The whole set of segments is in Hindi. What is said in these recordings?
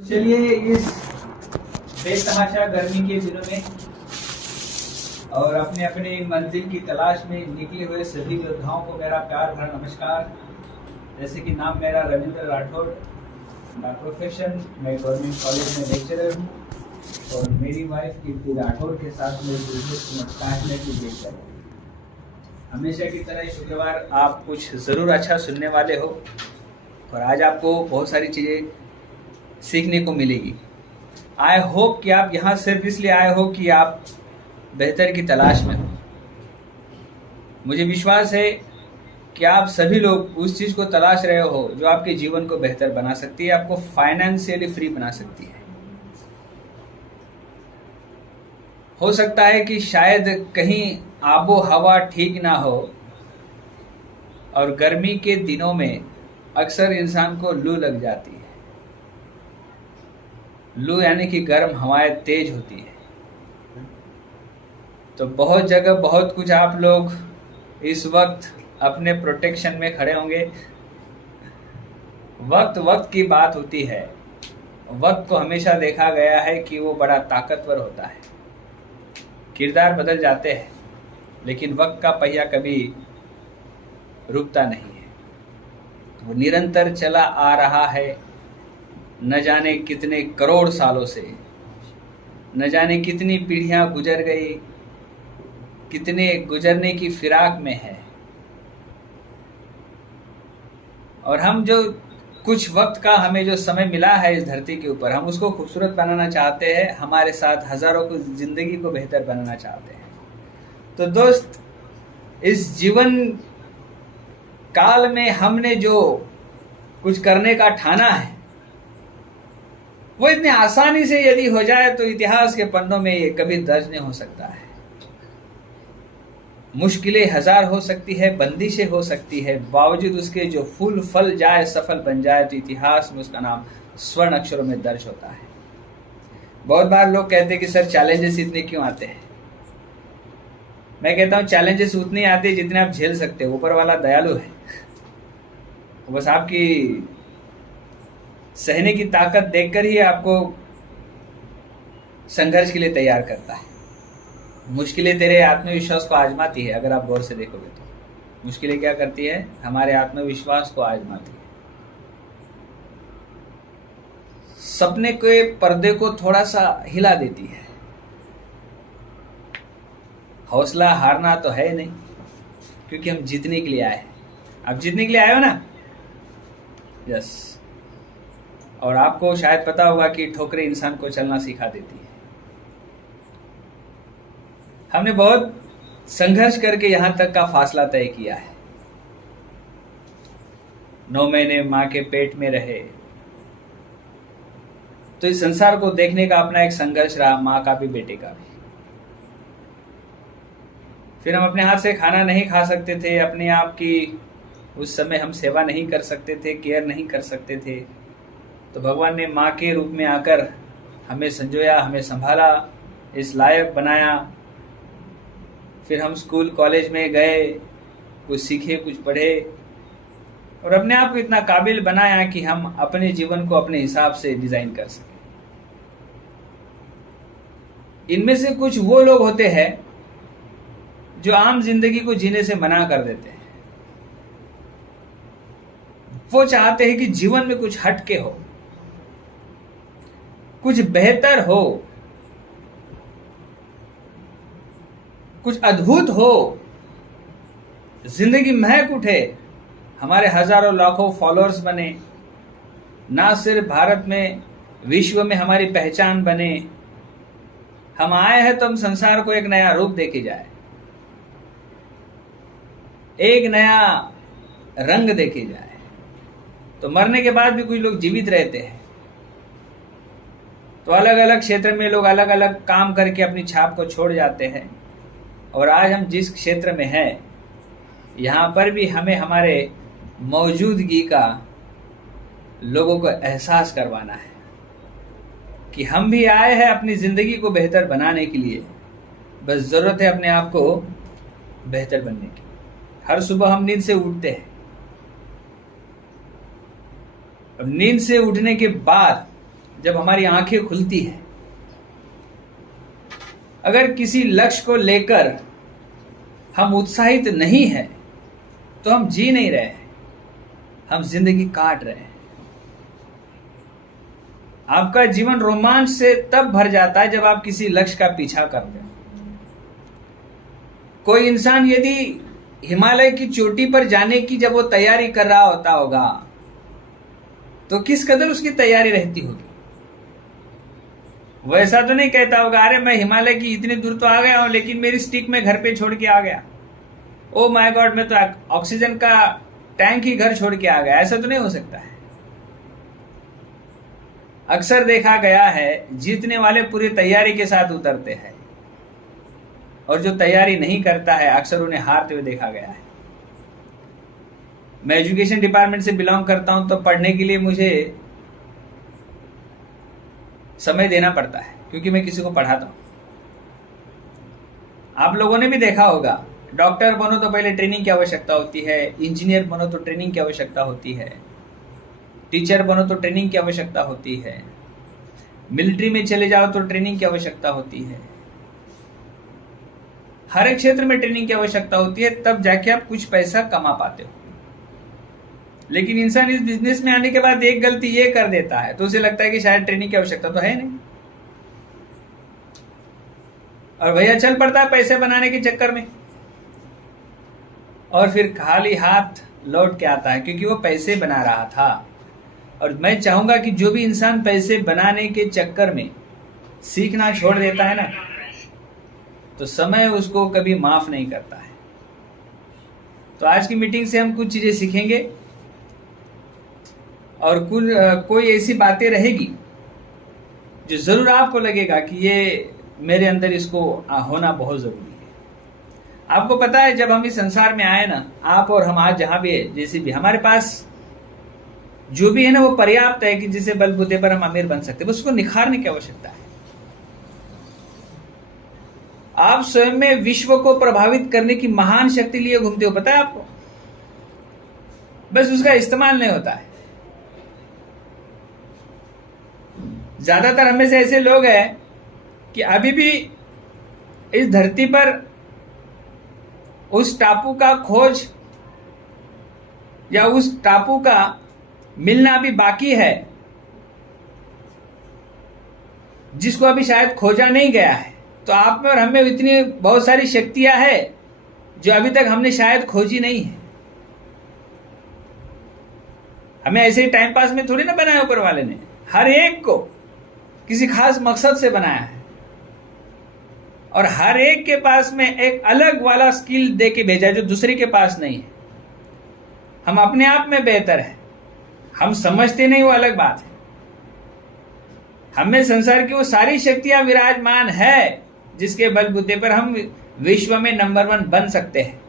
चलिए इस बेतहाशा गर्मी के दिनों में और अपने अपने मंजिल की तलाश में निकले हुए सभी योद्धाओं को मेरा प्यार भरा नमस्कार। जैसे कि नाम मेरा रविंद्र राठौड़, बाय प्रोफेशन मैं गवर्नमेंट कॉलेज में लेक्चरर हूँ और मेरी वाइफ कीर्ति राठौड़ के साथ में बिजनेस काटने की लेक्चर। हमेशा की तरह शुक्रवार आप कुछ ज़रूर अच्छा सुनने वाले हो और आज आपको बहुत सारी चीज़ें सीखने को मिलेगी। आई होप कि आप यहाँ सिर्फ इसलिए आए हो कि आप बेहतर की तलाश में हो। मुझे विश्वास है कि आप सभी लोग उस चीज़ को तलाश रहे हो जो आपके जीवन को बेहतर बना सकती है, आपको फाइनेंशियली फ्री बना सकती है। हो सकता है कि शायद कहीं आबो हवा ठीक ना हो और गर्मी के दिनों में अक्सर इंसान को लू लग जाती है। लू यानी कि गर्म हवाएं तेज होती है। तो बहुत जगह बहुत कुछ आप लोग इस वक्त अपने प्रोटेक्शन में खड़े होंगे। वक्त वक्त की बात होती है। वक्त को हमेशा देखा गया है कि वो बड़ा ताकतवर होता है। किरदार बदल जाते हैं लेकिन वक्त का पहिया कभी रुकता नहीं है। वो निरंतर चला आ रहा है, न जाने कितने करोड़ सालों से, न जाने कितनी पीढ़ियां गुजर गई, कितने गुजरने की फिराक में है। और हम जो कुछ वक्त का हमें जो समय मिला है इस धरती के ऊपर, हम उसको खूबसूरत बनाना चाहते हैं, हमारे साथ हजारों को जिंदगी को बेहतर बनाना चाहते हैं। तो दोस्त, इस जीवन काल में हमने जो कुछ करने का ठाना है वो इतने आसानी से यदि हो जाए तो इतिहास के पन्नों में ये कभी दर्ज नहीं हो सकता है। मुश्किलें हजार हो सकती है, बंदिशें हो सकती है, बावजूद उसके जो फूल फल जाए, सफल बन जाए तो इतिहास में उसका नाम स्वर्ण अक्षरों में दर्ज होता है। बहुत बार लोग कहते हैं कि सर चैलेंजेस इतने क्यों आते हैं। मैं कहता हूं चैलेंजेस उतने आते जितने आप झेल सकते हो। ऊपर वाला दयालु है, बस आपकी सहने की ताकत देखकर ही आपको संघर्ष के लिए तैयार करता है। मुश्किलें तेरे आत्मविश्वास को आजमाती है। अगर आप गौर से देखोगे तो मुश्किलें क्या करती है, हमारे आत्मविश्वास को आजमाती है। सपने के पर्दे को थोड़ा सा हिला देती है। हौसला हारना तो है नहीं, क्योंकि हम जीतने के लिए आए हैं। आप जीतने के लिए आए हो ना? यस। और आपको शायद पता होगा कि ठोकरें इंसान को चलना सिखा देती है। हमने बहुत संघर्ष करके यहां तक का फासला तय किया है। 9 महीने मां के पेट में रहे तो इस संसार को देखने का अपना एक संघर्ष रहा, मां का भी बेटे का भी। फिर हम अपने हाथ से खाना नहीं खा सकते थे, अपने आप की उस समय हम सेवा नहीं कर सकते थे, केयर नहीं कर सकते थे। तो भगवान ने माँ के रूप में आकर हमें संजोया, हमें संभाला, इस लायक बनाया। फिर हम स्कूल कॉलेज में गए, कुछ सीखे, कुछ पढ़े और अपने आप को इतना काबिल बनाया कि हम अपने जीवन को अपने हिसाब से डिजाइन कर सकें। इनमें से कुछ वो लोग होते हैं जो आम जिंदगी को जीने से मना कर देते हैं। वो चाहते हैं कि जीवन में कुछ हटके हो, कुछ बेहतर हो, कुछ अद्भुत हो, जिंदगी महक उठे, हमारे हजारों लाखों फॉलोअर्स बने, ना सिर्फ भारत में विश्व में हमारी पहचान बने। हम आए हैं तो हम संसार को एक नया रूप देके जाए, एक नया रंग देके जाए। तो मरने के बाद भी कुछ लोग जीवित रहते हैं। तो अलग अलग क्षेत्र में लोग अलग अलग काम करके अपनी छाप को छोड़ जाते हैं। और आज हम जिस क्षेत्र में हैं, यहाँ पर भी हमें हमारे मौजूदगी का लोगों को एहसास करवाना है कि हम भी आए हैं अपनी जिंदगी को बेहतर बनाने के लिए। बस जरूरत है अपने आप को बेहतर बनने की। हर सुबह हम नींद से उठते हैं, नींद से उठने के बाद जब हमारी आंखें खुलती है। अगर किसी लक्ष्य को लेकर हम उत्साहित नहीं हैं तो हम जी नहीं रहे, हम जिंदगी काट रहे हैं। आपका जीवन रोमांच से तब भर जाता है जब आप किसी लक्ष्य का पीछा करते हैं। कोई इंसान यदि हिमालय की चोटी पर जाने की जब वो तैयारी कर रहा होता होगा तो किस कदर उसकी तैयारी रहती होगी। वो ऐसा तो नहीं कहता होगा अरे मैं हिमालय की इतनी दूर तो आ गया हूं लेकिन मेरी स्टिक में घर पे छोड़ के आ गया, ओ माय गॉड मैं तो ऑक्सीजन का टैंक ही घर छोड़ के आ गया। ऐसा तो नहीं हो सकता है। अक्सर देखा गया है जीतने वाले पूरी तैयारी के साथ उतरते हैं और जो तैयारी नहीं करता है अक्सर उन्हें हारते हुए देखा गया है। मैं एजुकेशन डिपार्टमेंट से बिलोंग करता हूं तो पढ़ने के लिए मुझे समय देना पड़ता है क्योंकि मैं किसी को पढ़ाता हूं। आप लोगों ने भी देखा होगा डॉक्टर बनो तो पहले ट्रेनिंग की आवश्यकता होती है, इंजीनियर बनो तो ट्रेनिंग की आवश्यकता होती है, टीचर बनो तो ट्रेनिंग की आवश्यकता होती है, मिलिट्री में चले जाओ तो ट्रेनिंग की आवश्यकता होती है। हर एक क्षेत्र में ट्रेनिंग की आवश्यकता होती है, तब जाके आप कुछ पैसा कमा पाते हो। लेकिन इंसान इस बिजनेस में आने के बाद एक गलती ये कर देता है तो उसे लगता है कि शायद ट्रेनिंग की आवश्यकता तो है नहीं, और भैया चल पड़ता है पैसे बनाने के चक्कर में और फिर खाली हाथ लौट के आता है क्योंकि वो पैसे बना रहा था। और मैं चाहूंगा कि जो भी इंसान पैसे बनाने के चक्कर में सीखना छोड़ देता है ना तो समय उसको कभी माफ नहीं करता है। तो आज की मीटिंग से हम कुछ चीजें सीखेंगे और कोई ऐसी बातें रहेगी जो जरूर आपको लगेगा कि ये मेरे अंदर इसको होना बहुत जरूरी है। आपको पता है जब हम इस संसार में आए ना, आप और हम आज जहां भी है, जैसे भी हमारे पास जो भी है ना वो पर्याप्त है कि जिसे बलबूते पर हम अमीर बन सकते हैं, बस उसको निखारने की आवश्यकता है। आप स्वयं में विश्व को प्रभावित करने की महान शक्ति लिए घूमते हो, पता है आपको, बस उसका इस्तेमाल नहीं होता है। ज्यादातर हमें से ऐसे लोग हैं कि अभी भी इस धरती पर उस टापू का खोज या उस टापू का मिलना अभी बाकी है जिसको अभी शायद खोजा नहीं गया है। तो आप में और हम में इतनी बहुत सारी शक्तियां हैं जो अभी तक हमने शायद खोजी नहीं है। हमें ऐसे ही टाइम पास में थोड़ी ना बनाया ऊपर वाले ने, हर एक को किसी खास मकसद से बनाया है और हर एक के पास में एक अलग वाला स्किल दे के भेजा जो दूसरे के पास नहीं है। हम अपने आप में बेहतर है, हम समझते नहीं वो अलग बात है। हमें संसार की वो सारी शक्तियां विराजमान है जिसके बलबूते पर हम विश्व में नंबर 1 बन सकते हैं,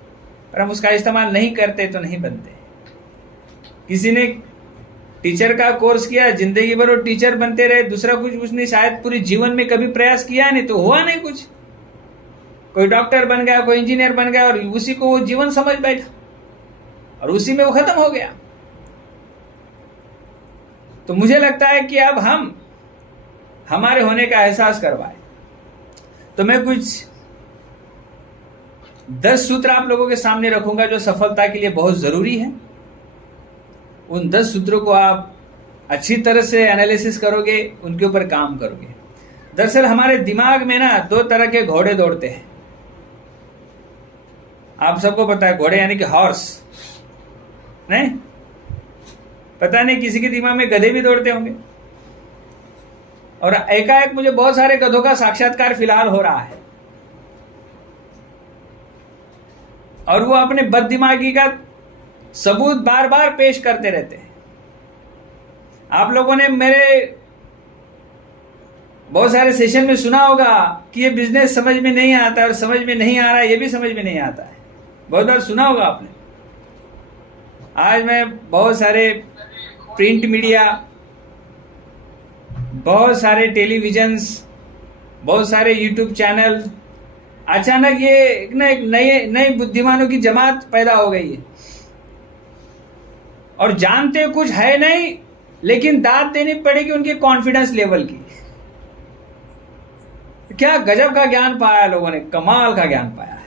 पर हम उसका इस्तेमाल नहीं करते तो नहीं बनते। किसी ने टीचर का कोर्स किया, जिंदगी भर वो टीचर बनते रहे, दूसरा कुछ उसने शायद पूरे जीवन में कभी प्रयास किया नहीं तो हुआ नहीं कुछ। कोई डॉक्टर बन गया, कोई इंजीनियर बन गया और उसी को वो जीवन समझ बैठा और उसी में वो खत्म हो गया। तो मुझे लगता है कि अब हम हमारे होने का एहसास करवाए। तो मैं कुछ 10 सूत्र आप लोगों के सामने रखूंगा जो सफलता के लिए बहुत जरूरी है। उन 10 सूत्रों को आप अच्छी तरह से एनालिसिस करोगे, उनके ऊपर काम करोगे। दरअसल हमारे दिमाग में ना 2 तरह के घोड़े दौड़ते हैं। आप सबको पता है घोड़े यानी कि हॉर्स, नहीं पता नहीं किसी के दिमाग में गधे भी दौड़ते होंगे। और एकाएक मुझे बहुत सारे गधों का साक्षात्कार फिलहाल हो रहा है और वो अपने बददिमागी का सबूत बार बार पेश करते रहते हैं। आप लोगों ने मेरे बहुत सारे सेशन में सुना होगा कि ये बिजनेस समझ में नहीं आता और समझ में नहीं आ रहा है, ये भी समझ में नहीं आता है। बहुत बार सुना होगा आपने। आज मैं बहुत सारे प्रिंट मीडिया, बहुत सारे टेलीविजन्स, बहुत सारे यूट्यूब चैनल, अचानक ये एक नई बुद्धिमानों की जमात पैदा हो गई है और जानते कुछ है नहीं लेकिन दाद देनी पड़ेगी उनके कॉन्फिडेंस लेवल की। क्या गजब का ज्ञान पाया लोगों ने, कमाल का ज्ञान पाया है।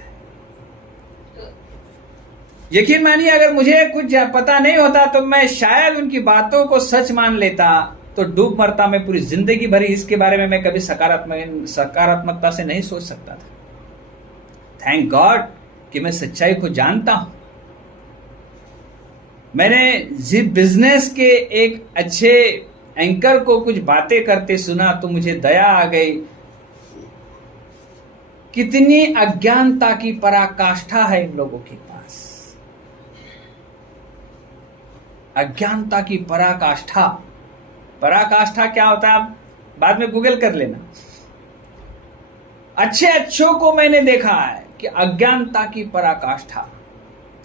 यकीन मानिए अगर मुझे कुछ पता नहीं होता तो मैं शायद उनकी बातों को सच मान लेता, तो डूब मरता मैं पूरी जिंदगी भरी। इसके बारे में मैं कभी सकारात्मकता से नहीं सोच सकता था। थैंक गॉड कि मैं सच्चाई को जानता हूं। मैंने जिस बिजनेस के एक अच्छे एंकर को कुछ बातें करते सुना तो मुझे दया आ गई। कितनी अज्ञानता की पराकाष्ठा है इन लोगों के पास, अज्ञानता की पराकाष्ठा। पराकाष्ठा क्या होता है आप बाद में गूगल कर लेना। अच्छे अच्छों को मैंने देखा है कि अज्ञानता की पराकाष्ठा।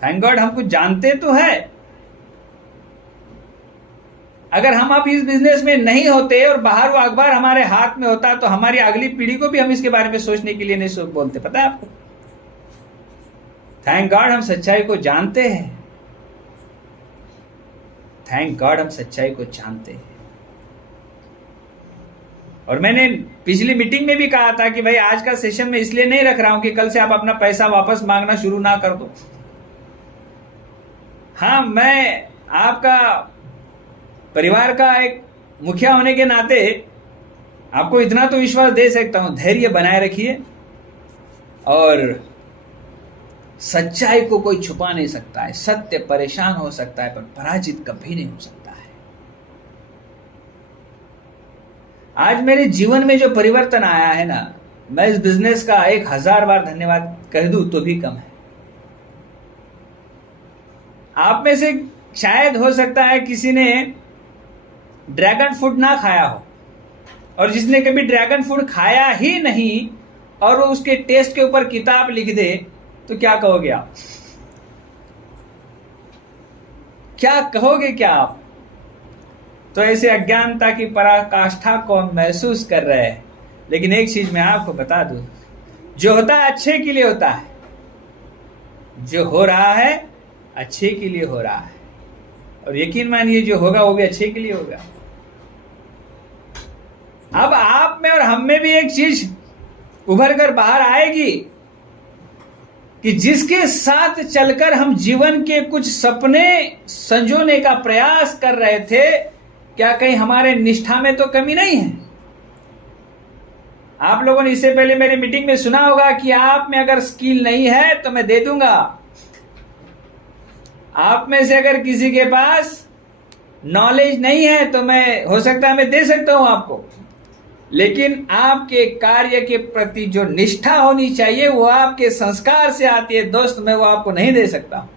थैंक गॉड हम कुछ जानते तो है। अगर हम आप इस बिजनेस में नहीं होते और बाहर वो अखबार हमारे हाथ में होता तो हमारी अगली पीढ़ी को भी हम इसके बारे में सोचने के लिए नहीं बोलते। पता है आपको? थैंक गॉड हम सच्चाई को जानते हैं। थैंक गॉड हम सच्चाई को जानते हैं। और मैंने पिछली मीटिंग में भी कहा था कि भाई आज का सेशन में इसलिए नहीं रख रहा हूं कि कल से आप अपना पैसा वापस मांगना शुरू ना कर दो। हाँ, मैं आपका परिवार का एक मुखिया होने के नाते आपको इतना तो विश्वास दे सकता हूं, धैर्य बनाए रखिए। और सच्चाई को कोई छुपा नहीं सकता है। सत्य परेशान हो सकता है पर पराजित कभी नहीं हो सकता है। आज मेरे जीवन में जो परिवर्तन आया है ना, मैं इस बिजनेस का 1000 बार धन्यवाद कह दूं तो भी कम है। आप में से शायद हो सकता है किसी ने ड्रैगन फ्रूट ना खाया हो, और जिसने कभी ड्रैगन फ्रूट खाया ही नहीं और वो उसके टेस्ट के ऊपर किताब लिख दे तो क्या कहोगे आप? क्या कहोगे क्या आप? तो ऐसे अज्ञानता की पराकाष्ठा को हम महसूस कर रहे हैं। लेकिन एक चीज मैं आपको बता दूं, जो होता है अच्छे के लिए होता है। जो हो रहा है अच्छे के लिए हो रहा है, और यकीन मानिए जो होगा वो भी अच्छे के लिए होगा। अब आप में और हम में भी एक चीज उभर कर बाहर आएगी कि जिसके साथ चलकर हम जीवन के कुछ सपने संजोने का प्रयास कर रहे थे, क्या कहीं हमारे निष्ठा में तो कमी नहीं है? आप लोगों ने इससे पहले मेरी मीटिंग में सुना होगा कि आप में अगर स्किल नहीं है तो मैं दे दूंगा। आप में से अगर किसी के पास नॉलेज नहीं है तो मैं, हो सकता है मैं दे सकता हूं आपको, लेकिन आपके कार्य के प्रति जो निष्ठा होनी चाहिए वो आपके संस्कार से आती है दोस्त, मैं वो आपको नहीं दे सकता।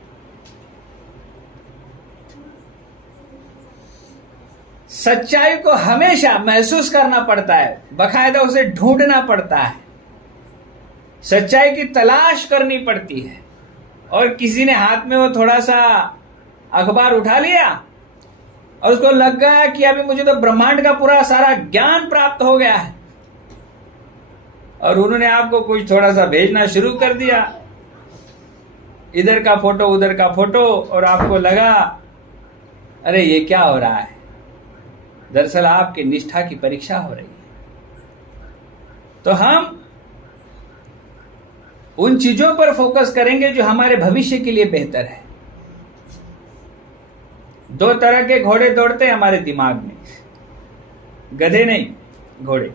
सच्चाई को हमेशा महसूस करना पड़ता है, बकायदा उसे ढूंढना पड़ता है, सच्चाई की तलाश करनी पड़ती है। और किसी ने हाथ में वो थोड़ा सा अखबार उठा लिया और उसको लग गया कि अभी मुझे तो ब्रह्मांड का पूरा सारा ज्ञान प्राप्त हो गया है, और उन्होंने आपको कुछ थोड़ा सा भेजना शुरू कर दिया, इधर का फोटो उधर का फोटो, और आपको लगा अरे ये क्या हो रहा है। दरअसल आपकी निष्ठा की परीक्षा हो रही है। तो हम उन चीजों पर फोकस करेंगे जो हमारे भविष्य के लिए बेहतर है। 2 तरह के घोड़े दौड़ते हैं हमारे दिमाग में, गधे नहीं, घोड़े।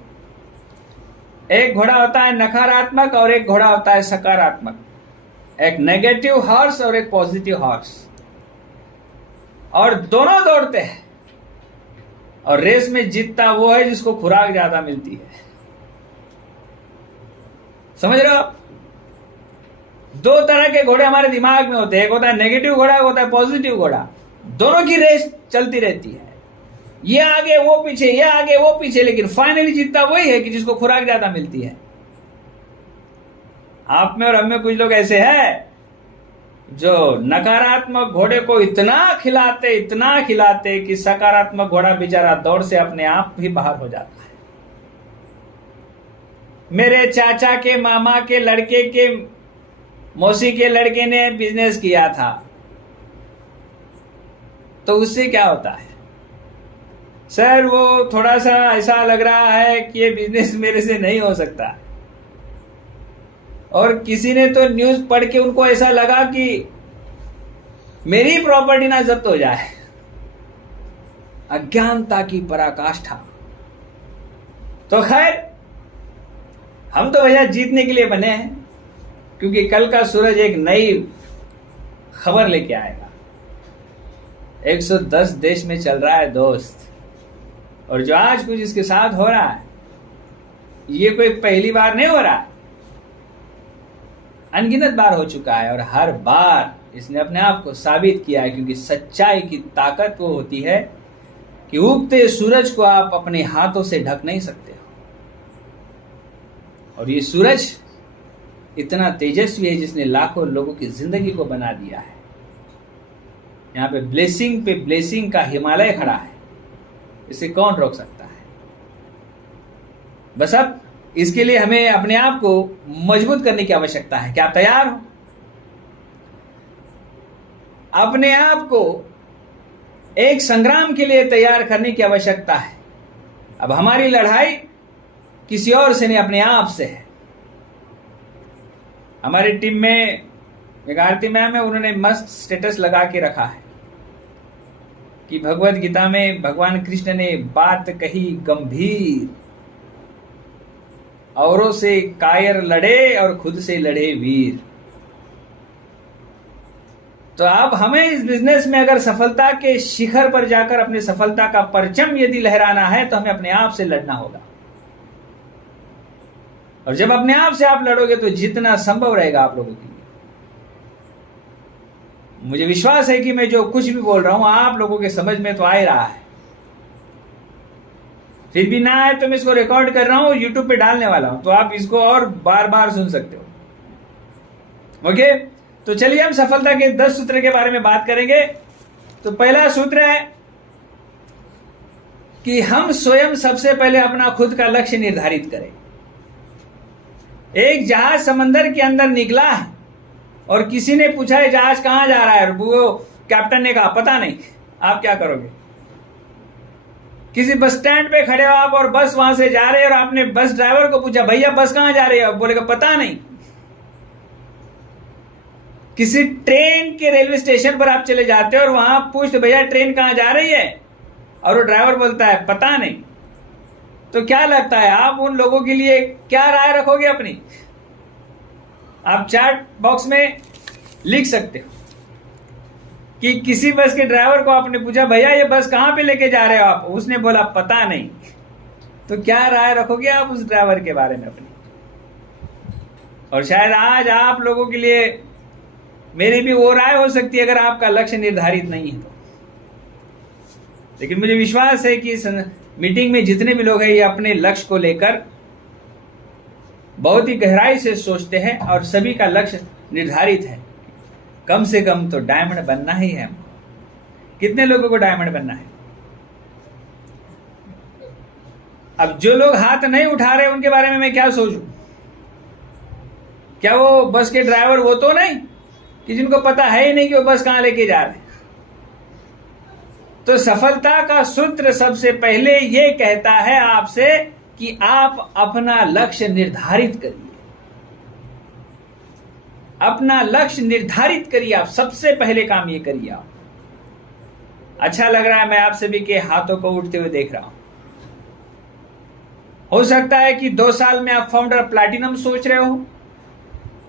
एक घोड़ा होता है नकारात्मक और एक घोड़ा होता है सकारात्मक। एक नेगेटिव हॉर्स और एक पॉजिटिव हॉर्स, और दोनों दौड़ते हैं, और रेस में जीतता वो है जिसको खुराक ज्यादा मिलती है। समझ रहे हो आप? 2 तरह के घोड़े हमारे दिमाग में होते हैं, एक होता है नेगेटिव घोड़ा, एक होता है पॉजिटिव घोड़ा। दोनों की रेस चलती रहती है, ये आगे वो पीछे, ये आगे वो पीछे, लेकिन फाइनली जीतता वही है कि जिसको खुराक ज्यादा मिलती है। आप में और हम में कुछ लोग ऐसे हैं जो नकारात्मक घोड़े को इतना खिलाते कि सकारात्मक घोड़ा बेचारा दौड़ से अपने आप ही बाहर हो जाता है। मेरे चाचा के मामा के लड़के के मौसी के लड़के ने बिजनेस किया था, तो उससे क्या होता है? सर वो थोड़ा सा ऐसा लग रहा है कि ये बिजनेस मेरे से नहीं हो सकता। और किसी ने तो न्यूज पढ़ के उनको ऐसा लगा कि मेरी प्रॉपर्टी ना जब्त हो जाए। अज्ञानता की पराकाष्ठा। तो खैर, हम तो भैया जीतने के लिए बने हैं, क्योंकि कल का सूरज एक नई खबर लेके आएगा। 110 देश में चल रहा है दोस्त, और जो आज कुछ इसके साथ हो रहा है, ये कोई पहली बार नहीं हो रहा, अनगिनत बार हो चुका है। और हर बार इसने अपने आप को साबित किया है, क्योंकि सच्चाई की ताकत वो होती है कि उगते सूरज को आप अपने हाथों से ढक नहीं सकते हो। और ये सूरज इतना तेजस्वी है जिसने लाखों लोगों की जिंदगी को बना दिया है। यहाँ पे ब्लेसिंग का हिमालय खड़ा है, इसे कौन रोक सकता है। बस अब इसके लिए हमें अपने आप को मजबूत करने की आवश्यकता है। क्या आप तैयार हो? अपने आप को एक संग्राम के लिए तैयार करने की आवश्यकता है। अब हमारी लड़ाई किसी और से नहीं, अपने आप से है। हमारी टीम में एक आरती मैम है, उन्होंने मस्त स्टेटस लगा के रखा है कि भगवत गीता में भगवान कृष्ण ने बात कही गंभीर, औरों से कायर लड़े और खुद से लड़े वीर। तो अब हमें इस बिजनेस में अगर सफलता के शिखर पर जाकर अपनी सफलता का परचम यदि लहराना है, तो हमें अपने आप से लड़ना होगा। और जब अपने आप से आप लड़ोगे तो जितना संभव रहेगा आप लोगों के लिए। मुझे विश्वास है कि मैं जो कुछ भी बोल रहा हूं आप लोगों के समझ में तो आ ही रहा है। फिर भी ना आए तो मैं इसको रिकॉर्ड कर रहा हूं, यूट्यूब पे डालने वाला हूं, तो आप इसको और बार बार सुन सकते हो। ओके, तो चलिए हम सफलता के 10 सूत्र के बारे में बात करेंगे। तो पहला सूत्र है कि हम स्वयं सबसे पहले अपना खुद का लक्ष्य निर्धारित करें। एक जहाज समंदर के अंदर निकला है और किसी ने पूछा है जहाज कहां जा रहा है, वो कैप्टन ने कहा पता नहीं। आप क्या करोगे? किसी बस स्टैंड पे खड़े हो आप और बस वहां से जा रहे हैं, और आपने बस ड्राइवर को पूछा भैया बस कहां जा रही है, बोलेगा पता नहीं। किसी ट्रेन के रेलवे स्टेशन पर आप चले जाते हो और वहां पूछते भैया ट्रेन कहां जा रही है, और वो ड्राइवर बोलता है पता नहीं। तो क्या लगता है आप उन लोगों के लिए क्या राय रखोगे अपनी? आप चैट बॉक्स में लिख सकते हो कि किसी बस के ड्राइवर को आपने पूछा भैया ये बस कहां पे लेके जा रहे हो आप, उसने बोला पता नहीं। तो क्या राय रखोगे आप उस ड्राइवर के बारे में अपनी? और शायद आज आप लोगों के लिए मेरी भी वो राय हो सकती है अगर आपका लक्ष्य निर्धारित नहीं है तो। लेकिन मुझे विश्वास है कि इस मीटिंग में जितने भी लोग हैं ये अपने लक्ष्य को लेकर बहुत ही गहराई से सोचते हैं, और सभी का लक्ष्य निर्धारित है। कम से कम तो डायमंड बनना ही है हमको। कितने लोगों को डायमंड बनना है? अब जो लोग हाथ नहीं उठा रहे उनके बारे में मैं क्या सोचूं? क्या वो बस के ड्राइवर वो तो नहीं कि जिनको पता है ही नहीं कि वो बस कहां लेके जा रहे हैं? तो सफलता का सूत्र सबसे पहले ये कहता है आपसे कि आप अपना लक्ष्य निर्धारित करिए। अपना लक्ष्य निर्धारित करिए। आप सबसे पहले काम ये करिए। आप अच्छा लग रहा है, मैं आप सभी के हाथों को उठते हुए देख रहा हूं। हो सकता है कि 2 साल में आप फाउंडर प्लैटिनम सोच रहे हो,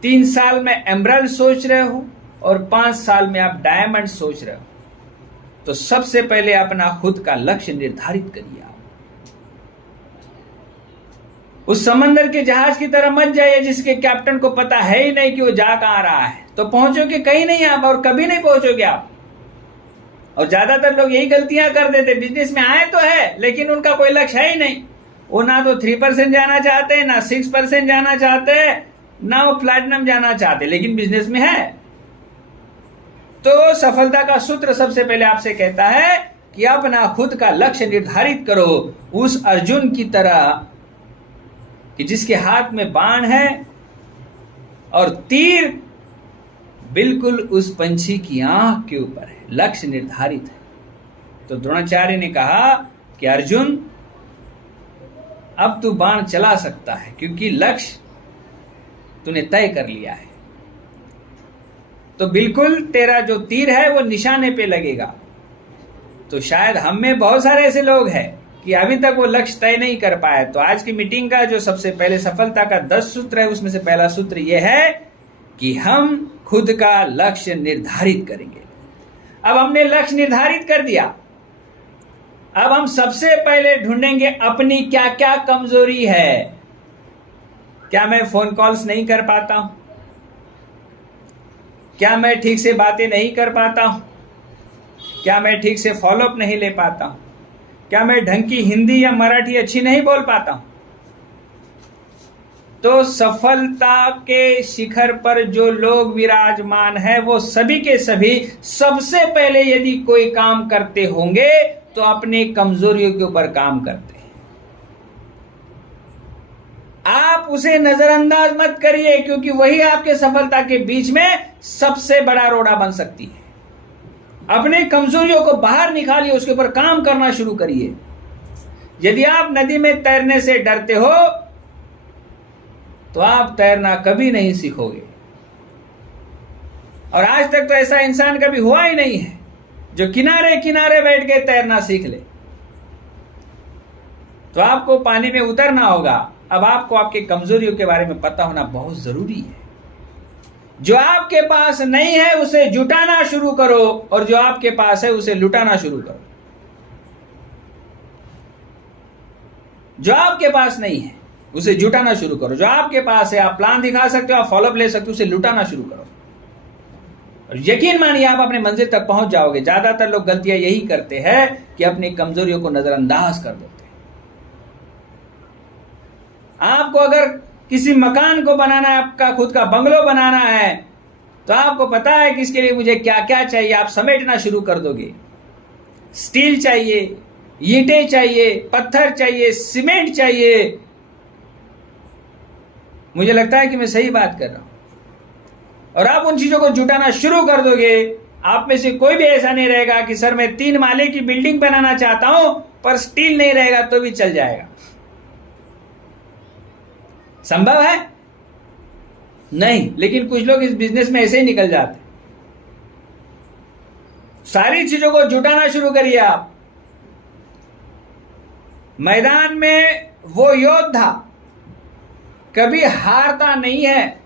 3 साल में एमरल्ड सोच रहे हो, और 5 साल में आप डायमंड सोच रहे हो। तो सबसे पहले अपना खुद का लक्ष्य निर्धारित करिए। आप उस समंदर के जहाज की तरह मत जाइए जिसके कैप्टन को पता है ही नहीं कि वो जा कहां रहा है। तो पहुंचोगे कहीं नहीं आप, और कभी नहीं पहुंचोगे आप। और ज्यादातर लोग यही गलतियां कर देते, बिजनेस में आए तो है लेकिन उनका कोई लक्ष्य है ही नहीं। वो ना तो 3% जाना चाहते हैं, ना 6% जाना चाहते हैं, ना वो प्लैटिनम जाना चाहते, लेकिन बिजनेस में है। तो सफलता का सूत्र सबसे पहले आपसे कहता है कि अपना खुद का लक्ष्य निर्धारित करो, उस अर्जुन की तरह कि जिसके हाथ में बाण है और तीर बिल्कुल उस पंछी की आंख के ऊपर है। लक्ष्य निर्धारित है। तो द्रोणाचार्य ने कहा कि अर्जुन अब तू बाण चला सकता है, क्योंकि लक्ष्य तूने तय कर लिया है। तो बिल्कुल तेरा जो तीर है वो निशाने पे लगेगा। तो शायद हम में बहुत सारे ऐसे लोग हैं कि अभी तक वो लक्ष्य तय नहीं कर पाए। तो आज की मीटिंग का जो सबसे पहले सफलता का 10 सूत्र है, उसमें से पहला सूत्र ये है कि हम खुद का लक्ष्य निर्धारित करेंगे। अब हमने लक्ष्य निर्धारित कर दिया, अब हम सबसे पहले ढूंढेंगे अपनी क्या क्या कमजोरी है। क्या मैं फोन कॉल्स नहीं कर पाता हूं? क्या मैं ठीक से बातें नहीं कर पाता हूं? क्या मैं ठीक से फॉलोअप नहीं ले पाता हूं? क्या मैं ढंग की हिंदी या मराठी अच्छी नहीं बोल पाता हूं? तो सफलता के शिखर पर जो लोग विराजमान है वो सभी के सभी सबसे पहले यदि कोई काम करते होंगे तो अपने कमजोरियों के ऊपर काम करते हैं। आप उसे नजरअंदाज मत करिए, क्योंकि वही आपके सफलता के बीच में सबसे बड़ा रोड़ा बन सकती है। अपने कमजोरियों को बाहर निकालिए, उसके ऊपर काम करना शुरू करिए। यदि आप नदी में तैरने से डरते हो तो आप तैरना कभी नहीं सीखोगे। और आज तक तो ऐसा इंसान कभी हुआ ही नहीं है जो किनारे किनारे बैठ के तैरना सीख ले। तो आपको पानी में उतरना होगा। अब आपको आपके कमजोरियों के बारे में पता होना बहुत जरूरी है। जो आपके पास नहीं है उसे जुटाना शुरू करो, और जो आपके पास है उसे लुटाना शुरू करो। जो आपके पास नहीं है उसे जुटाना शुरू करो। जो आपके पास है, आप प्लान दिखा सकते हो, आप फॉलोअप ले सकते हो, उसे लुटाना शुरू करो। और यकीन मानिए आप अपने मंजिल तक पहुंच जाओगे। ज्यादातर लोग गलतियां यही करते हैं कि अपनी कमजोरियों को नजरअंदाज कर देते हैं। आपको अगर किसी मकान को बनाना है, आपका खुद का बंगलो बनाना है, तो आपको पता है कि इसके लिए मुझे क्या क्या चाहिए। आप समेटना शुरू कर दोगे। स्टील चाहिए, ईंटें चाहिए, पत्थर चाहिए, सीमेंट चाहिए। मुझे लगता है कि मैं सही बात कर रहा हूं। और आप उन चीजों को जुटाना शुरू कर दोगे। आप में से कोई भी ऐसा नहीं रहेगा कि सर मैं 3 माले की बिल्डिंग बनाना चाहता हूं पर स्टील नहीं रहेगा तो भी चल जाएगा। संभव है? नहीं। लेकिन कुछ लोग इस बिजनेस में ऐसे ही निकल जाते। सारी चीजों को जुटाना शुरू करिए आप। मैदान में वो योद्धा कभी हारता नहीं है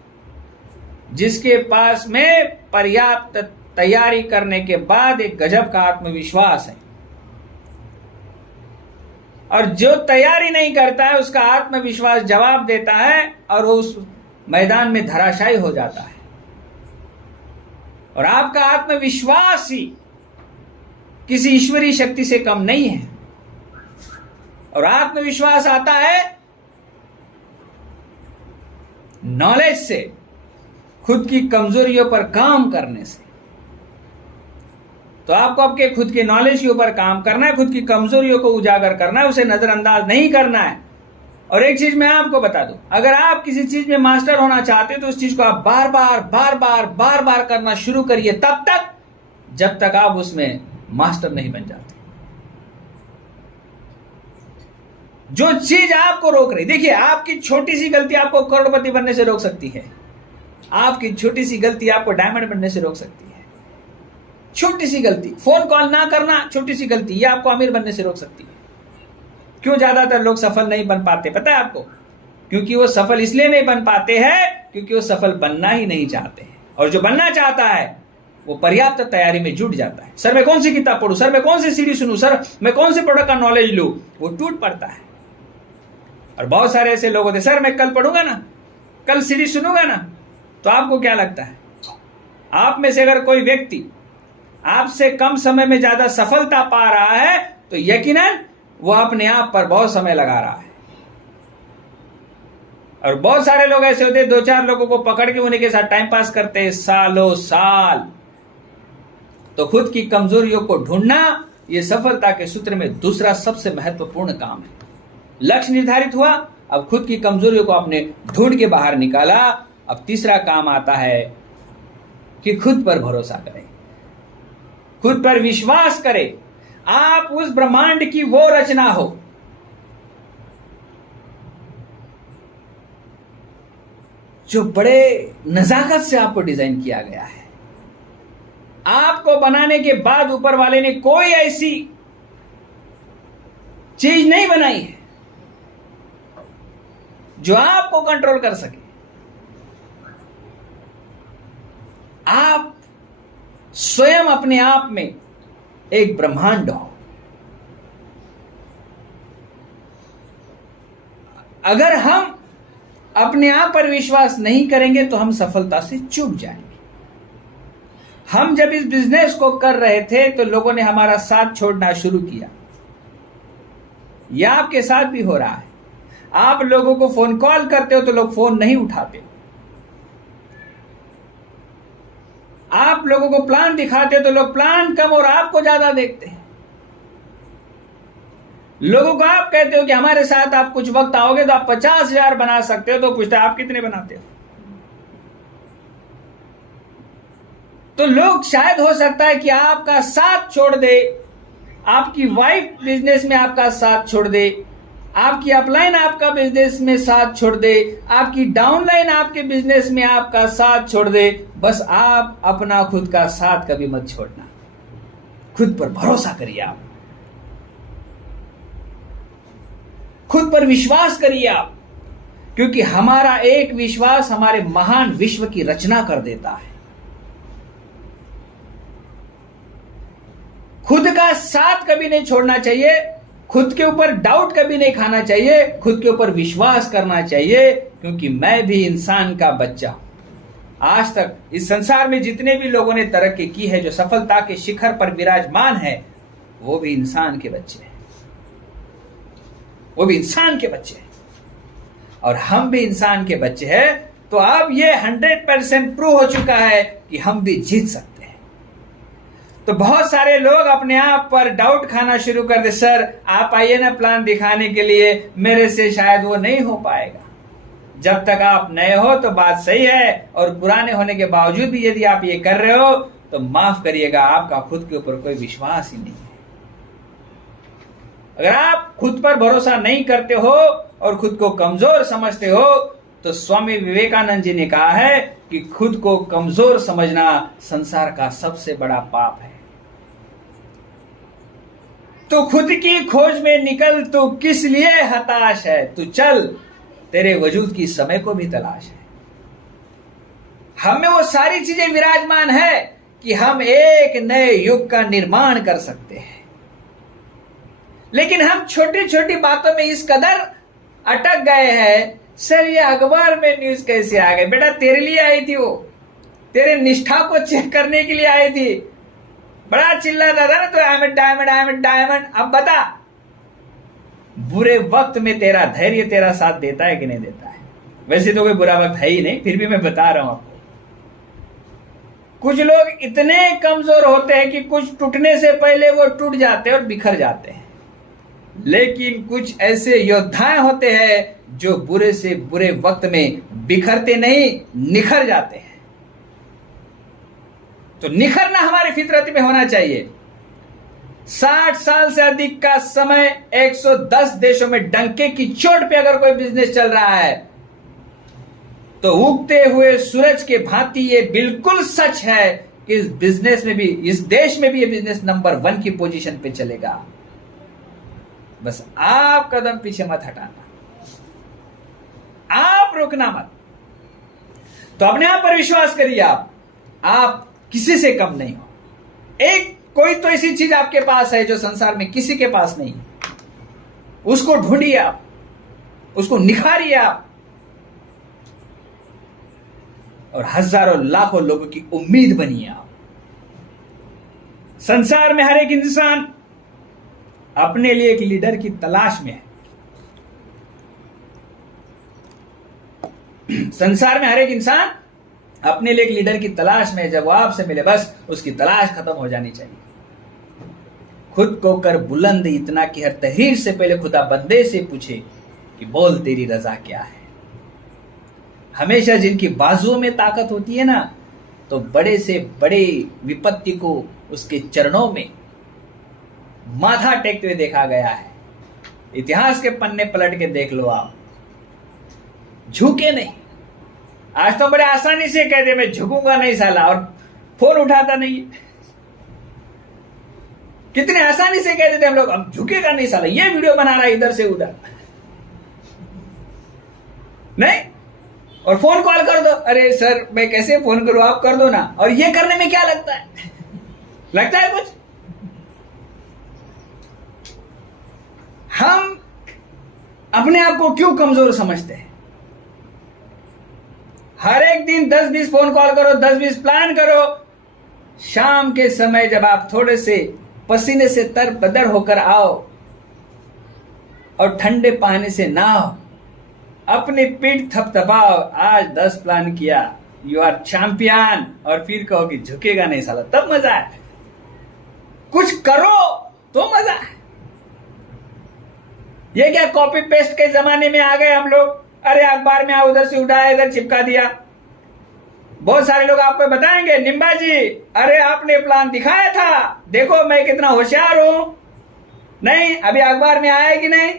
जिसके पास में पर्याप्त तैयारी करने के बाद एक गजब का आत्मविश्वास है। और जो तैयारी नहीं करता है उसका आत्मविश्वास जवाब देता है और वो उस मैदान में धराशायी हो जाता है। और आपका आत्मविश्वास ही किसी ईश्वरीय शक्ति से कम नहीं है। और आत्मविश्वास आता है नॉलेज से, खुद की कमजोरियों पर काम करने से। तो आपको आपके खुद के नॉलेज के ऊपर काम करना है, खुद की कमजोरियों को उजागर करना है, उसे नजरअंदाज नहीं करना है। और एक चीज मैं आपको बता दूं, अगर आप किसी चीज में मास्टर होना चाहते हैं तो उस चीज को आप बार बार करना शुरू करिए, तब तक जब तक आप उसमें मास्टर नहीं बन जाते। जो चीज आपको रोक रही, देखिए आपकी छोटी सी गलती आपको करोड़पति बनने से रोक सकती है। आपकी छोटी सी गलती आपको डायमंड बनने से रोक सकती है। छोटी सी गलती, फोन कॉल ना करना, छोटी सी गलती, ये आपको अमीर बनने से रोक सकती है। क्यों ज्यादातर लोग सफल नहीं बन पाते पता है आपको? क्योंकि वो सफल इसलिए नहीं बन पाते हैं क्योंकि वो सफल बनना ही नहीं चाहते हैं। और जो बनना चाहता है वो पर्याप्त तैयारी में जुट जाता है। सर मैं कौन सी किताब पढ़ूं, सर मैं कौन सी सीरीज सुनूं, सर मैं कौन से प्रोडक्ट का नॉलेज लूं, वो टूट पड़ता है। और बहुत सारे ऐसे लोग होते हैं, सर मैं कल पढ़ूंगा ना, कल सीरीज सुनूंगा ना। तो आपको क्या लगता है, आप में से अगर कोई व्यक्ति आपसे कम समय में ज्यादा सफलता पा रहा है तो यकीनन वो अपने आप पर बहुत समय लगा रहा है। और बहुत सारे लोग ऐसे होते हैं, 2-4 लोगों को पकड़ के उन्हीं के साथ टाइम पास करते हैं सालों साल। तो खुद की कमजोरियों को ढूंढना ये सफलता के सूत्र में दूसरा सबसे महत्वपूर्ण काम है। लक्ष्य निर्धारित हुआ, अब खुद की कमजोरियों को आपने ढूंढ के बाहर निकाला। अब तीसरा काम आता है कि खुद पर भरोसा करें, खुद पर विश्वास करें। आप उस ब्रह्मांड की वो रचना हो जो बड़े नजाकत से आपको डिजाइन किया गया है। आपको बनाने के बाद ऊपर वाले ने कोई ऐसी चीज नहीं बनाई है जो आपको कंट्रोल कर सके। आप स्वयं अपने आप में एक ब्रह्मांड हो। अगर हम अपने आप पर विश्वास नहीं करेंगे तो हम सफलता से चूक जाएंगे। हम जब इस बिजनेस को कर रहे थे तो लोगों ने हमारा साथ छोड़ना शुरू किया। यह आपके साथ भी हो रहा है। आप लोगों को फोन कॉल करते हो तो लोग फोन नहीं उठाते। आप लोगों को प्लान दिखाते हो तो लोग प्लान कम और आपको ज्यादा देखते हैं। लोगों को आप कहते हो कि हमारे साथ आप कुछ वक्त आओगे तो आप 50,000 बना सकते हो, तो पूछते हैं आप कितने बनाते हो। तो लोग शायद हो सकता है कि आपका साथ छोड़ दे, आपकी वाइफ बिजनेस में आपका साथ छोड़ दे, आपकी अपलाइन आपका बिजनेस में साथ छोड़ दे, आपकी डाउनलाइन आपके बिजनेस में आपका साथ छोड़ दे। बस आप अपना खुद का साथ कभी मत छोड़ना। खुद पर भरोसा करिए, आप खुद पर विश्वास करिए आप, क्योंकि हमारा एक विश्वास हमारे महान विश्व की रचना कर देता है। खुद का साथ कभी नहीं छोड़ना चाहिए, खुद के ऊपर डाउट कभी नहीं खाना चाहिए, खुद के ऊपर विश्वास करना चाहिए, क्योंकि मैं भी इंसान का बच्चा हूं। आज तक इस संसार में जितने भी लोगों ने तरक्की की है, जो सफलता के शिखर पर विराजमान है, वो भी इंसान के बच्चे हैं, वो भी इंसान के बच्चे हैं और हम भी इंसान के बच्चे हैं। तो अब ये 100% प्रूव हो चुका है कि हम भी जीत सकते हैं। तो बहुत सारे लोग अपने आप पर डाउट खाना शुरू कर दे, सर आप आइए ना प्लान दिखाने के लिए, मेरे से शायद वो नहीं हो पाएगा। जब तक आप नए हो तो बात सही है, और पुराने होने के बावजूद भी यदि आप ये कर रहे हो तो माफ करिएगा, आपका खुद के ऊपर कोई विश्वास ही नहीं है। अगर आप खुद पर भरोसा नहीं करते हो और खुद को कमजोर समझते हो, तो स्वामी विवेकानंद जी ने कहा है कि खुद को कमजोर समझना संसार का सबसे बड़ा पाप है। तो खुद की खोज में निकल, तू किस लिए हताश है, तू चल, तेरे वजूद की समय को भी तलाश है। हमें वो सारी चीजें विराजमान है कि हम एक नए युग का निर्माण कर सकते हैं, लेकिन हम छोटी छोटी बातों में इस कदर अटक गए हैं। सर ये अखबार में न्यूज कैसे आ गई? बेटा तेरे लिए आई थी, वो तेरे निष्ठा को चेक करने के लिए आई थी। बड़ा चिल्लाता था ना तो I am diamond, I am diamond. अब बता, बुरे वक्त में तेरा धैर्य तेरा साथ देता है कि नहीं देता है? वैसे तो कोई बुरा वक्त है ही नहीं, फिर भी मैं बता रहा हूं आपको। कुछ लोग इतने कमजोर होते हैं कि कुछ टूटने से पहले वो टूट जाते हैं और बिखर जाते हैं, लेकिन कुछ ऐसे योद्धा होते हैं जो बुरे से बुरे वक्त में बिखरते नहीं, निखर जाते हैं। तो निखरना हमारी फितरत में होना चाहिए। 60 साल से अधिक का समय 110 देशों में डंके की चोट पे अगर कोई बिजनेस चल रहा है, तो उगते हुए सूरज के भांति ये बिल्कुल सच है कि इस बिजनेस में भी, इस देश में भी ये बिजनेस नंबर 1 की पोजीशन पे चलेगा। बस आप कदम पीछे मत हटाना, आप रुकना मत। तो अपने आप पर विश्वास करिए, आप किसी से कम नहीं हो। एक कोई तो ऐसी चीज आपके पास है जो संसार में किसी के पास नहीं है, उसको ढूंढिए आप, उसको निखारिए आप, और हजारों लाखों लोगों की उम्मीद बनिए आप। संसार में हर एक इंसान अपने लिए एक लीडर की तलाश में है। संसार में हर एक इंसान अपने लिए एक लीडर की तलाश में है। जब वो आपसे मिले, बस उसकी तलाश खत्म हो जानी चाहिए। खुद को कर बुलंद इतना कि हर तहरीर से पहले खुदा बंदे से पूछे कि बोल तेरी रजा क्या है। हमेशा जिनकी बाजुओं में ताकत होती है ना, तो बड़े से बड़े विपत्ति को उसके चरणों में माथा टेकते हुए देखा गया है। इतिहास के पन्ने पलट के देख लो आप, झुके नहीं। आज तो बड़े आसानी से कहते मैं झुकूंगा नहीं साला, और फोन उठाता नहीं। कितने आसानी से कहते थे हम लोग, हम झुकेगा नहीं साला, ये वीडियो बना रहा है इधर से उधर नहीं, और फोन कॉल कर दो, अरे सर मैं कैसे फोन करूं, आप कर दो ना। और ये करने में क्या लगता है? लगता है कुछ? हम अपने आप को क्यों कमजोर समझते हैं? हर एक दिन 10-20 फोन कॉल करो, 10-20 प्लान करो। शाम के समय जब आप थोड़े से पसीने से तरबतर होकर आओ और ठंडे पानी से नहाओ, अपनी पीठ थपथपाओ, आज 10 प्लान किया, यू आर चैंपियन, और फिर कहो कि झुकेगा नहीं साला, तब मजा है। कुछ करो तो मजा है। ये क्या कॉपी पेस्ट के जमाने में आ गए हम लोग? अरे अखबार में उधर से उठाया, इधर चिपका दिया। बहुत सारे लोग आपको बताएंगे, निम्बा जी अरे आपने प्लान दिखाया था, देखो मैं कितना होशियार हूं। नहीं, अभी अखबार में आया कि नहीं,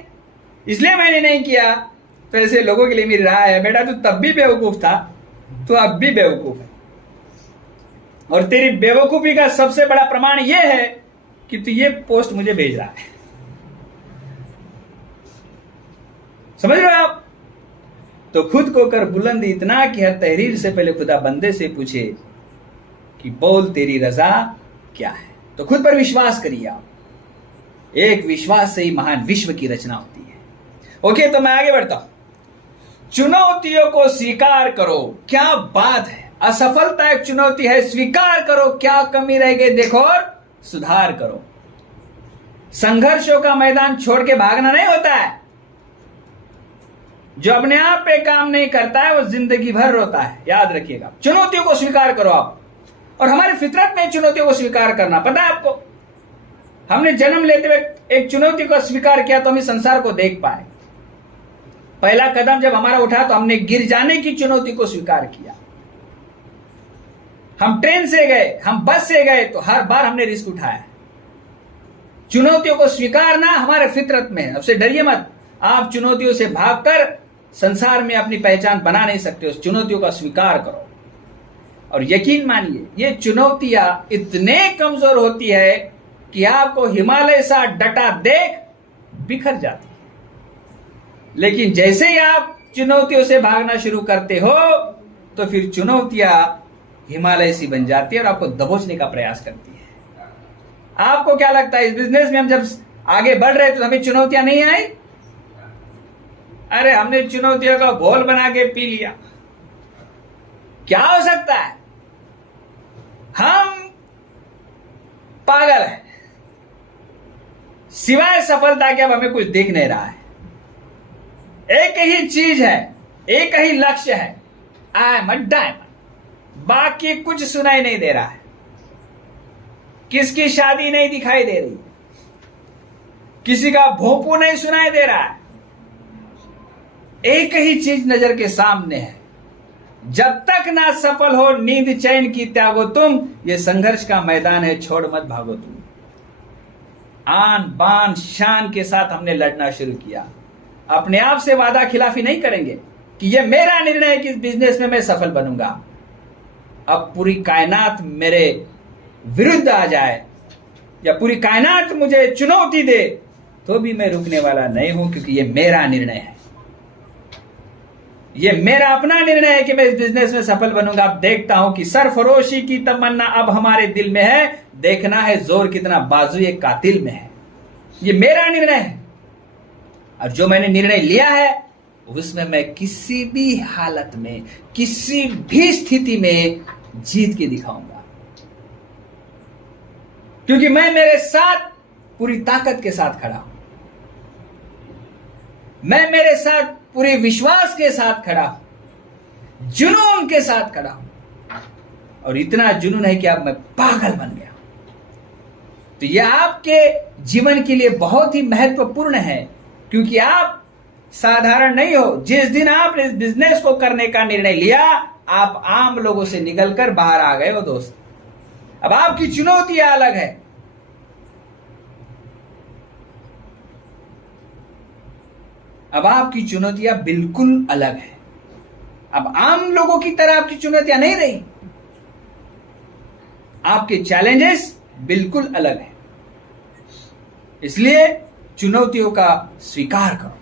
इसलिए मैंने नहीं किया। तो ऐसे लोगों के लिए मेरी राय है, बेटा तू तब भी बेवकूफ था, तू अब भी बेवकूफ है। और तेरी बेवकूफी का सबसे बड़ा प्रमाण यह है कि तू ये पोस्ट मुझे भेज रहा है। समझ रहे हो आप? तो खुद को कर बुलंद इतना कि हर तहरीर से पहले खुदा बंदे से पूछे कि बोल तेरी रजा क्या है। तो खुद पर विश्वास करिए आप। एक विश्वास से ही महान विश्व की रचना होती है। ओके, तो मैं आगे बढ़ता हूं। चुनौतियों को स्वीकार करो। क्या बात है, असफलता एक चुनौती है, स्वीकार करो, क्या कमी रह गई देखो और सुधार करो। संघर्षों का मैदान छोड़ के भागना नहीं होता है। जो अपने आप पे काम नहीं करता है वो जिंदगी भर रोता है, याद रखिएगा। चुनौतियों को स्वीकार करो आप। और हमारी फितरत में चुनौतियों को स्वीकार करना, पता है आपको, हमने जन्म लेते हुए एक चुनौती को स्वीकार किया तो हम इस संसार को देख पाए। पहला कदम जब हमारा उठा तो हमने गिर जाने की चुनौती को स्वीकार किया। हम ट्रेन से गए, हम बस से गए, तो हर बार हमने रिस्क उठाया। चुनौतियों को स्वीकारना हमारे फितरत में है। उससे डरिए मत। आप चुनौतियों से भागकर संसार में अपनी पहचान बना नहीं सकते। उस चुनौतियों का स्वीकार करो और यकीन मानिए, ये चुनौतियां इतने कमजोर होती है कि आपको हिमालय सा डटा देख बिखर जाती है। लेकिन जैसे ही आप चुनौतियों से भागना शुरू करते हो तो फिर चुनौतियां हिमालय सी बन जाती है और आपको दबोचने का प्रयास करती है। आपको क्या लगता है, इस बिजनेस में हम जब आगे बढ़ रहे थे तो हमें चुनौतियां नहीं आई? अरे हमने चुनौतियों का घोल बना के पी लिया। क्या हो सकता है? हम पागल हैं। सिवाय सफलता के अब हमें कुछ दिख नहीं रहा है। एक ही चीज है, एक ही लक्ष्य है, आई एम अ डायमंड। बाकी कुछ सुनाई नहीं दे रहा है। किसकी शादी नहीं दिखाई दे रही, किसी का भोंपू नहीं सुनाई दे रहा है। एक ही चीज नजर के सामने है। जब तक ना सफल हो नींद चैन की त्यागो तुम, ये संघर्ष का मैदान है, छोड़ मत भागो तुम। आन बान शान के साथ हमने लड़ना शुरू किया। अपने आप से वादा खिलाफी नहीं करेंगे कि ये मेरा निर्णय है कि इस बिजनेस में मैं सफल बनूंगा। अब पूरी कायनात मेरे विरुद्ध आ जाए या पूरी कायनात मुझे चुनौती दे तो भी मैं रुकने वाला नहीं हूं, क्योंकि ये मेरा निर्णय है। ये मेरा अपना निर्णय है कि मैं इस बिजनेस में सफल बनूंगा। अब देखता हूं कि सरफरोशी की तमन्ना अब हमारे दिल में है, देखना है जोर कितना बाजुए कातिल में है। ये मेरा निर्णय है और जो मैंने निर्णय लिया है उसमें मैं किसी भी हालत में, किसी भी स्थिति में जीत के दिखाऊंगा, क्योंकि मैं मेरे साथ पूरी ताकत के साथ खड़ा हूं। मैं मेरे साथ पूरे विश्वास के साथ खड़ा हूं, जुनून के साथ खड़ा हूं। और इतना जुनून है कि अब मैं पागल बन गया। तो यह आपके जीवन के लिए बहुत ही महत्वपूर्ण है, क्योंकि आप साधारण नहीं हो। जिस दिन आपने इस बिजनेस को करने का निर्णय लिया, आप आम लोगों से निकलकर बाहर आ गए हो दोस्त। अब आपकी चुनौतियां अलग है। अब आपकी चुनौतियां बिल्कुल अलग है। अब आम लोगों की तरह आपकी चुनौतियां नहीं रही, आपके चैलेंजेस बिल्कुल अलग है। इसलिए चुनौतियों का स्वीकार करो,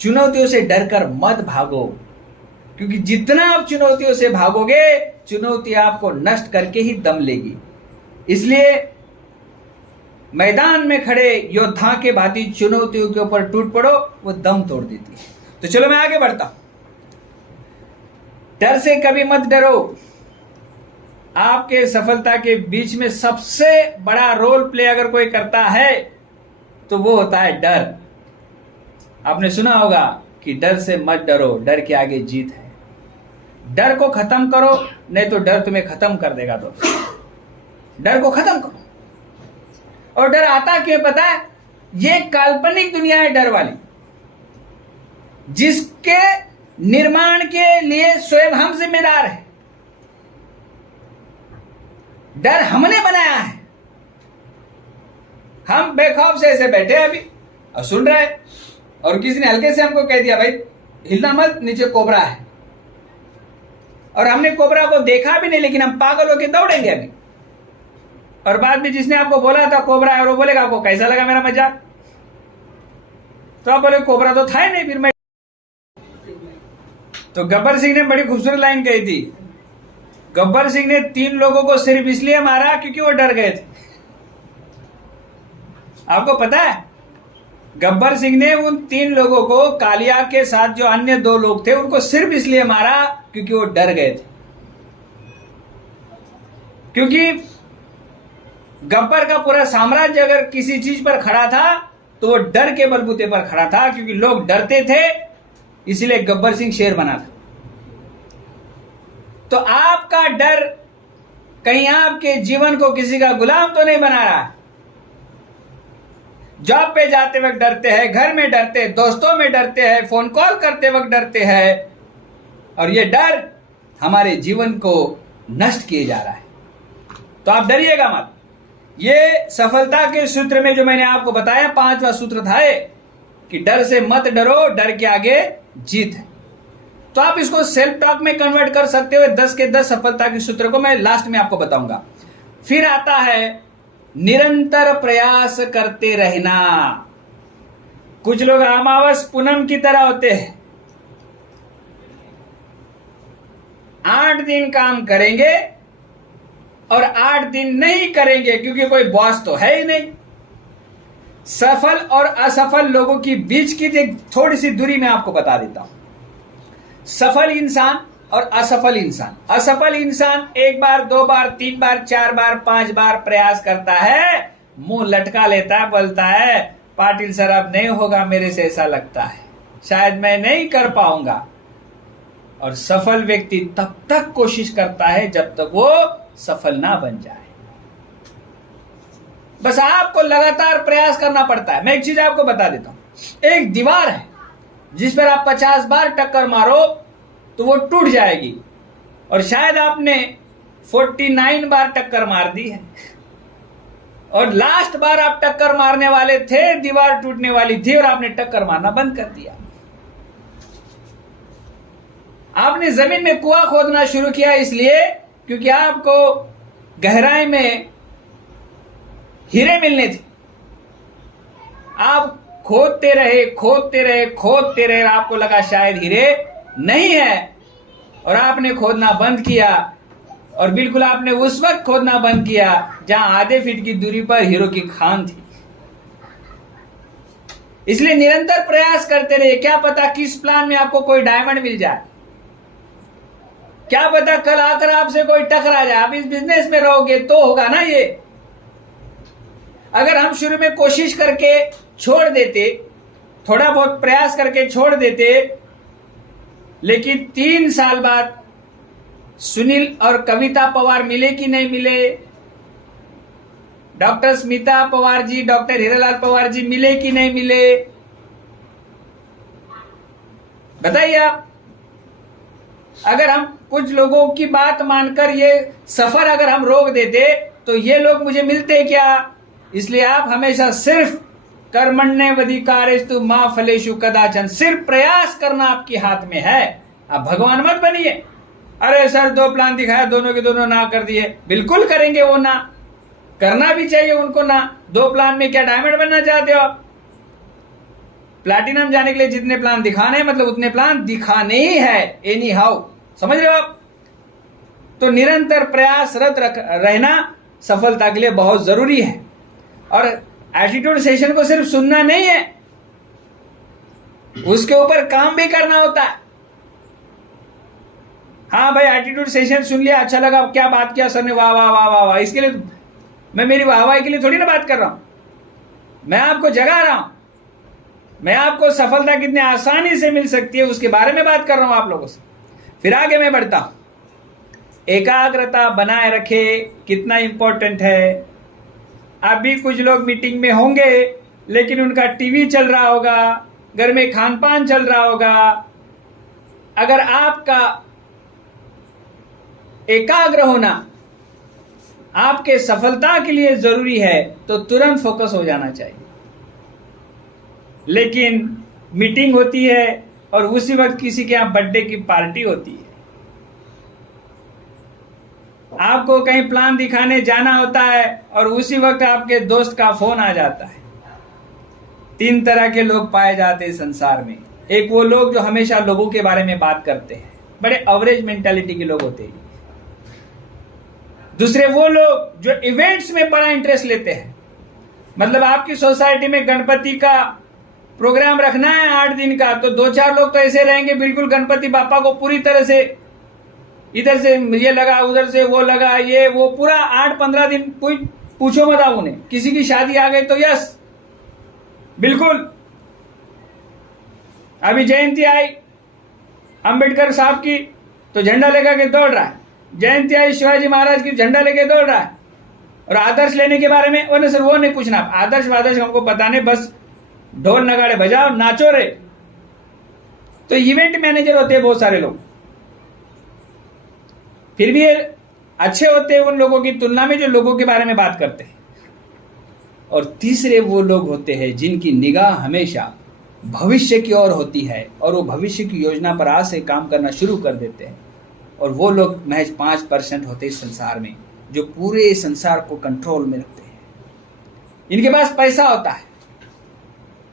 चुनौतियों से डरकर मत भागो, क्योंकि जितना आप चुनौतियों से भागोगे चुनौती आपको नष्ट करके ही दम लेगी। इसलिए मैदान में खड़े योद्धा के भांति चुनौतियों के ऊपर टूट पड़ो, वो दम तोड़ देती है। तो चलो मैं आगे बढ़ता हूं। डर से कभी मत डरो। आपके सफलता के बीच में सबसे बड़ा रोल प्ले अगर कोई करता है तो वो होता है डर। आपने सुना होगा कि डर से मत डरो, डर के आगे जीत है। डर को खत्म करो, नहीं तो डर तुम्हें खत्म कर देगा। तो डर को खत्म करो। और डर आता क्यों पता है? ये काल्पनिक दुनिया है डर वाली, जिसके निर्माण के लिए स्वयं हम जिम्मेदार हैं। डर हमने बनाया है। हम बेखौफ से ऐसे बैठे अभी और सुन रहे हैं, और किसी ने हल्के से हमको कह दिया भाई हिलना मत, नीचे कोबरा है, और हमने कोबरा को देखा भी नहीं, लेकिन हम पागल होकर दौड़ेंगे अभी। और बाद में जिसने आपको बोला था कोबरा है, और वो बोलेगा आपको कैसा लगा मेरा मजाक, तो आप बोले कोबरा तो था ही नहीं। फिर मैं तो गब्बर सिंह ने बड़ी खूबसूरत लाइन कही थी। गब्बर सिंह ने 3 लोगों को सिर्फ इसलिए मारा क्योंकि वो डर गए थे। आपको पता है गब्बर सिंह ने उन 3 लोगों को, कालिया के साथ जो अन्य 2 लोग थे, उनको सिर्फ इसलिए मारा क्योंकि वो डर गए थे। क्योंकि गब्बर का पूरा साम्राज्य अगर किसी चीज पर खड़ा था तो वो डर के बलबूते पर खड़ा था, क्योंकि लोग डरते थे, इसलिए गब्बर सिंह शेर बना था। तो आपका डर कहीं आपके जीवन को किसी का गुलाम तो नहीं बना रहा है। जॉब पे जाते वक्त डरते हैं, घर में डरते हैं, दोस्तों में डरते हैं, फोन कॉल करते वक्त डरते हैं, और ये डर हमारे जीवन को नष्ट किए जा रहा है। तो आप डरिएगा मत। ये सफलता के सूत्र में जो मैंने आपको बताया 5वां सूत्र था कि डर से मत डरो, डर के आगे जीत है। तो आप इसको सेल्फ टॉक में कन्वर्ट कर सकते हो। 10 के 10 सफलता के सूत्र को मैं लास्ट में आपको बताऊंगा। फिर आता है निरंतर प्रयास करते रहना। कुछ लोग अमावस पूनम की तरह होते हैं, 8 दिन काम करेंगे और 8 दिन नहीं करेंगे, क्योंकि कोई बॉस तो है ही नहीं। सफल और असफल लोगों की बीच की एक थोड़ी सी दूरी मैं आपको बता देता हूं। सफल इंसान और असफल इंसान। असफल इंसान 1 बार, 2 बार, 3 बार, 4 बार, 5 बार प्रयास करता है, मुंह लटका लेता है, बोलता है पाटिल सर अब नहीं होगा मेरे से, ऐसा लगता है शायद मैं नहीं कर पाऊंगा। और सफल व्यक्ति तब तक कोशिश करता है जब तक वो सफल ना बन जाए। बस आपको लगातार प्रयास करना पड़ता है। मैं एक चीज आपको बता देता हूं। एक दीवार है जिस पर आप 50 बार टक्कर मारो तो वो टूट जाएगी, और शायद आपने 49 बार टक्कर मार दी है, और लास्ट बार आप टक्कर मारने वाले थे, दीवार टूटने वाली थी, और आपने टक्कर मारना बंद कर दिया। आपने जमीन में कुआं खोदना शुरू किया इसलिए क्योंकि आपको गहराई में हीरे मिलने थे। आप खोदते रहे, खोदते रहे, खोदते रहे, आपको लगा शायद हीरे नहीं है, और आपने खोदना बंद किया। और बिल्कुल आपने उस वक्त खोदना बंद किया जहां आधे फीट की दूरी पर हीरो की खान थी। इसलिए निरंतर प्रयास करते रहिए। क्या पता किस प्लान में आपको कोई डायमंड मिल जाए, क्या पता कल आकर आपसे कोई टकरा जाए। आप इस बिजनेस में रहोगे तो होगा ना ये। अगर हम शुरू में कोशिश करके छोड़ देते, थोड़ा बहुत प्रयास करके छोड़ देते, लेकिन 3 साल बाद सुनील और कविता पवार मिले कि नहीं मिले, डॉक्टर स्मिता पवार जी, डॉक्टर हीरालाल पवार जी मिले कि नहीं मिले, बताइए आप। अगर हम कुछ लोगों की बात मानकर ये सफर अगर हम रोक देते तो ये लोग मुझे मिलते क्या। इसलिए आप हमेशा सिर्फ कर्मण्येवाधिकारस्तु मा फलेषु कदाचन। सिर्फ प्रयास करना आपके हाथ में है, आप भगवान मत बनिए। अरे सर 2 प्लान दिखाया, दोनों के दोनों ना कर दिए। बिल्कुल करेंगे वो ना, करना भी चाहिए उनको ना। 2 प्लान में क्या डायमंड बनना चाहते हो आप? प्लैटिनम जाने के लिए जितने प्लान दिखाने हैं मतलब उतने प्लान दिखाने ही है एनी हाउ, समझ रहे हो आप? तो निरंतर प्रयासरत रहना सफलता के लिए बहुत जरूरी है। और एटीट्यूड सेशन को सिर्फ सुनना नहीं है, उसके ऊपर काम भी करना होता है। हाँ भाई एटीट्यूड सेशन सुन लिया, अच्छा लगा, क्या बात किया सर ने, वाह वाह वाह वाह वाह, इसके लिए मैं मेरी वाहवाही के लिए थोड़ी ना बात कर रहा हूं, मैं आपको जगा रहा हूं, मैं आपको सफलता कितनी आसानी से मिल सकती है उसके बारे में बात कर रहा हूं आप लोगों से। फिर आगे मैं बढ़ता हूं। एकाग्रता बनाए रखे कितना इंपॉर्टेंट है। अभी कुछ लोग मीटिंग में होंगे लेकिन उनका टीवी चल रहा होगा, घर में खान पान चल रहा होगा। अगर आपका एकाग्र होना आपके सफलता के लिए जरूरी है तो तुरंत फोकस हो जाना चाहिए। लेकिन मीटिंग होती है और उसी वक्त किसी के यहां बर्थडे की पार्टी होती है, आपको कहीं प्लान दिखाने जाना होता है और उसी वक्त आपके दोस्त का फोन आ जाता है। 3 तरह के लोग पाए जाते हैं संसार में। एक वो लोग जो हमेशा लोगों के बारे में बात करते हैं, बड़े एवरेज मेंटालिटी के लोग होते हैं। दूसरे वो लोग जो इवेंट्स में बड़ा इंटरेस्ट लेते हैं, मतलब आपकी सोसाइटी में गणपति का प्रोग्राम रखना है 8 दिन का, तो 2-4 लोग तो ऐसे रहेंगे बिल्कुल गणपति बापा को पूरी तरह से, इधर से ये लगा उधर से वो लगा, ये वो पूरा 8-15 दिन कोई पूछो मत आप उन्हें। किसी की शादी आ गई तो यस बिल्कुल। अभी जयंती आई अंबेडकर साहब की तो झंडा लेकर के दौड़ रहा है, जयंती आई शिवाजी महाराज की झंडा लेके दौड़ रहा है। और आदर्श लेने के बारे में वो सर वो नहीं पूछना, आदर्श वादर्श हमको पता नहीं, बस ढोल नगाड़े बजाओ नाचो रे। तो इवेंट मैनेजर होते हैं बहुत सारे लोग, फिर भी अच्छे होते हैं उन लोगों की तुलना में जो लोगों के बारे में बात करते हैं। और तीसरे वो लोग होते हैं जिनकी निगाह हमेशा भविष्य की ओर होती है और वो भविष्य की योजना पर आज से काम करना शुरू कर देते हैं। और वो लोग महज 5% होते हैं संसार में जो पूरे संसार को कंट्रोल में रखते हैं। इनके पास पैसा होता है,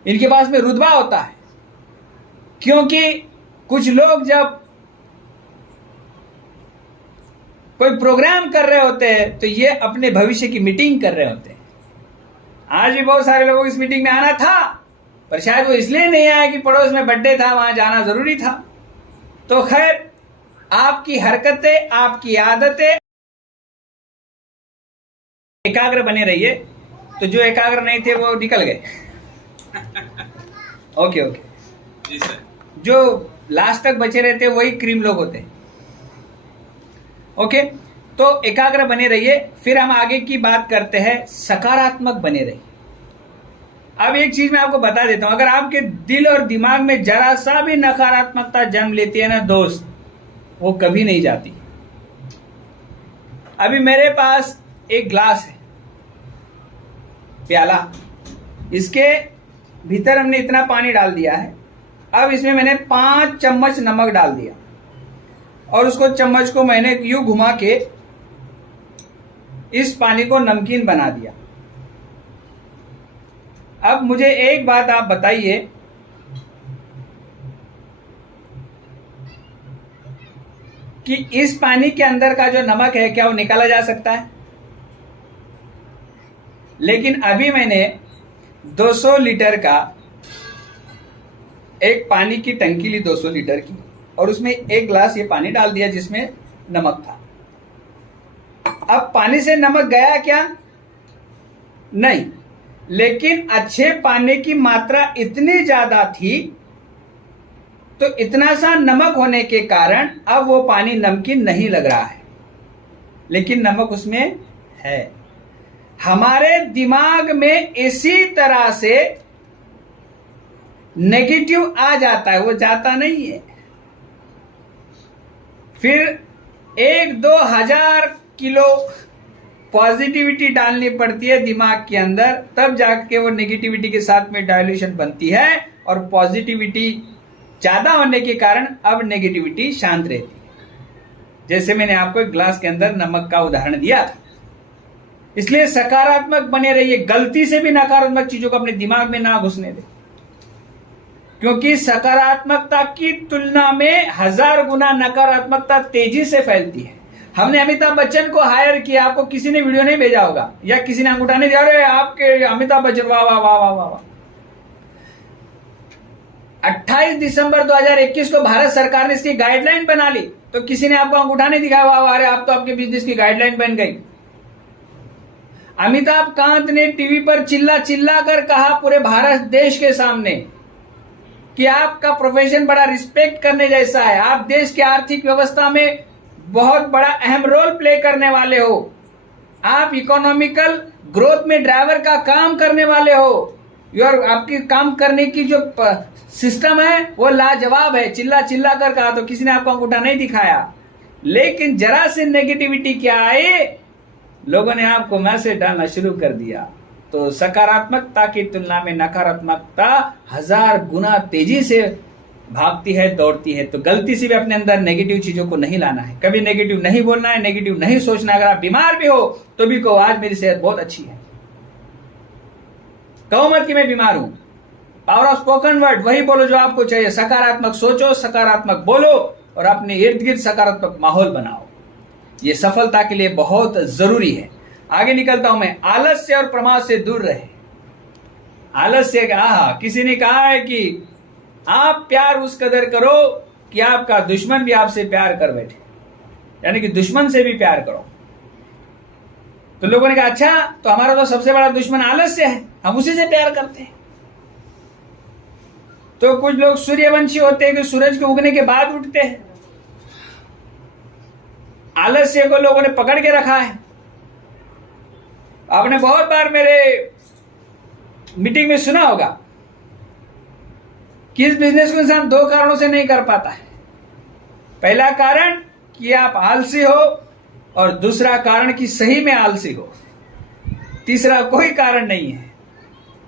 इनके पास में रुतबा होता है, क्योंकि कुछ लोग जब कोई प्रोग्राम कर रहे होते हैं तो ये अपने भविष्य की मीटिंग कर रहे होते हैं। आज भी बहुत सारे लोगों को इस मीटिंग में आना था, पर शायद वो इसलिए नहीं आया कि पड़ोस में बर्थडे था, वहां जाना जरूरी था। तो खैर, आपकी हरकतें, आपकी आदतें, एकाग्र बने रहिए। तो जो एकाग्र नहीं थे वो निकल गए। ओके जी सर। जो लास्ट तक बचे रहते वही क्रीम लोग होते हैं। ओके, तो एकाग्र बने रहिए। फिर हम आगे की बात करते हैं, सकारात्मक बने रहिए। अब एक चीज मैं आपको बता देता हूं, अगर आपके दिल और दिमाग में जरा सा भी नकारात्मकता जन्म लेती है ना दोस्त, वो कभी नहीं जाती। अभी मेरे पास एक ग्लास है, प्याला, इसके भीतर हमने इतना पानी डाल दिया है। अब इसमें मैंने 5 चम्मच नमक डाल दिया और उसको चम्मच को मैंने यूं घुमा के इस पानी को नमकीन बना दिया। अब मुझे एक बात आप बताइए, कि इस पानी के अंदर का जो नमक है क्या वो निकाला जा सकता है? लेकिन अभी मैंने 200 लीटर का एक पानी की टंकी ली, 200 लीटर की, और उसमें 1 गिलास ये पानी डाल दिया जिसमें नमक था। अब पानी से नमक गया क्या? नहीं, लेकिन अच्छे पानी की मात्रा इतनी ज्यादा थी तो इतना सा नमक होने के कारण अब वो पानी नमकीन नहीं लग रहा है, लेकिन नमक उसमें है। हमारे दिमाग में इसी तरह से नेगेटिव आ जाता है, वो जाता नहीं है। फिर 1-2 हजार किलो पॉजिटिविटी डालनी पड़ती है दिमाग के अंदर, तब जाके वो नेगेटिविटी के साथ में डायल्यूशन बनती है और पॉजिटिविटी ज्यादा होने के कारण अब नेगेटिविटी शांत रहती है। जैसे मैंने आपको एक ग्लास के अंदर नमक का उदाहरण दिया था। इसलिए सकारात्मक बने रहिए, गलती से भी नकारात्मक चीजों को अपने दिमाग में ना घुसने दे, क्योंकि सकारात्मकता की तुलना में 1000 गुना नकारात्मकता तेजी से फैलती है। हमने अमिताभ बच्चन को हायर किया, आपको किसी ने वीडियो नहीं भेजा होगा या किसी ने अंगूठा नहीं दिया, अरे आपके अमिताभ बच्चन वाह वाह वाह वाह वाह। 28 दिसंबर 2021 को भारत सरकार ने इसकी गाइडलाइन बना ली, तो किसी ने आपको अंगूठा नहीं दिखाया वाह अरे आप तो आपके बिजनेस की गाइडलाइन बन गई। अमिताभ कांत ने टीवी पर चिल्ला चिल्ला कर कहा पूरे भारत देश के सामने कि आपका प्रोफेशन बड़ा रिस्पेक्ट करने जैसा है, आप देश की आर्थिक व्यवस्था में बहुत बड़ा अहम रोल प्ले करने वाले हो, आप इकोनॉमिकल ग्रोथ में ड्राइवर का काम करने वाले हो, और आपकी काम करने की जो सिस्टम है वो लाजवाब है। चिल्ला चिल्ला कर कहा, तो किसी ने आपको अंगूठा नहीं दिखाया। लेकिन जरा से नेगेटिविटी क्या आई, लोगों ने आपको मैसेज डालना शुरू कर दिया। तो सकारात्मकता की तुलना में नकारात्मकता 1000 गुना तेजी से भागती है, दौड़ती है। तो गलती से भी अपने अंदर नेगेटिव चीजों को नहीं लाना है, कभी नेगेटिव नहीं बोलना है, नेगेटिव नहीं सोचना है। अगर आप बीमार भी हो तो भी कहो आज मेरी सेहत बहुत अच्छी है, कहो मत कि मैं बीमार हूं। पावर ऑफ स्पोकन वर्ड वही बोलो जो आपको चाहिए। सकारात्मक सोचो, सकारात्मक बोलो और अपने इर्द गिर्द सकारात्मक माहौल बनाओ। ये सफलता के लिए बहुत जरूरी है। आगे निकलता हूं मैं। आलस्य और प्रमाद से दूर रहे। आलस्य किसी ने कहा है कि आप प्यार उस कदर करो कि आपका दुश्मन भी आपसे प्यार कर बैठे, यानी कि दुश्मन से भी प्यार करो। तो लोगों ने कहा अच्छा, तो हमारा तो सबसे बड़ा दुश्मन आलस्य है, हम उसी से प्यार करते हैं। तो कुछ लोग सूर्यवंशी होते हैं कि सूरज के उगने के बाद उठते हैं। आलस्य को लोगों ने पकड़ के रखा है। आपने बहुत बार मेरे मीटिंग में सुना होगा कि इस बिजनेस को इंसान 2 कारणों से नहीं कर पाता है। पहला कारण कि आप आलसी हो और दूसरा कारण कि सही में आलसी हो। तीसरा कोई कारण नहीं है।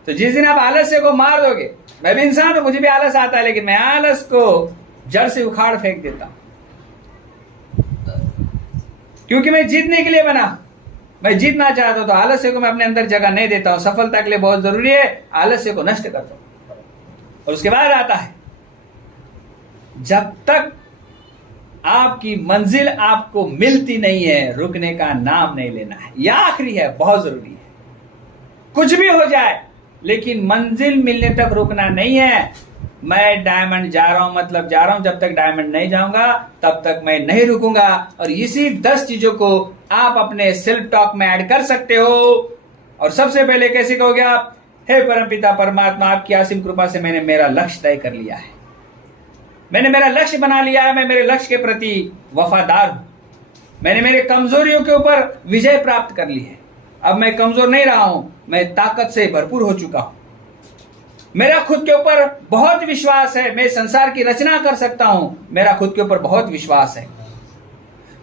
तो जिस दिन आप आलस्य को मार दोगे, मैं भी इंसान हूं, मुझे भी आलस आता है, लेकिन मैं आलस को जड़ से उखाड़ फेंक देता हूं, क्योंकि मैं जीतने के लिए बना। मैं जीतना चाहता हूं तो आलस्य को मैं अपने अंदर जगह नहीं देता हूं। सफलता के लिए बहुत जरूरी है, आलस्य को नष्ट करता हूं। और उसके बाद आता है, जब तक आपकी मंजिल आपको मिलती नहीं है, रुकने का नाम नहीं लेना है। यह आखिरी है, बहुत जरूरी है। कुछ भी हो जाए लेकिन मंजिल मिलने तक रुकना नहीं है। मैं डायमंड जा रहा हूं मतलब जा रहा हूं, जब तक डायमंड नहीं जाऊंगा तब तक मैं नहीं रुकूंगा। और इसी 10 चीजों को आप अपने सेल्फ टॉक में ऐड कर सकते हो। और सबसे पहले कैसे कहोगे आप, हे परमपिता परमात्मा, आपकी असीम कृपा से मैंने मेरा लक्ष्य तय कर लिया है, मैंने मेरा लक्ष्य बना लिया है, मैं मेरे लक्ष्य के प्रति वफादार हूं, मैंने मेरे कमजोरियों के ऊपर विजय प्राप्त कर ली है। अब मैं कमजोर नहीं रहा हूं, मैं ताकत से भरपूर हो चुका हूं। मेरा खुद के ऊपर बहुत विश्वास है, मैं संसार की रचना कर सकता हूं, मेरा खुद के ऊपर बहुत विश्वास है।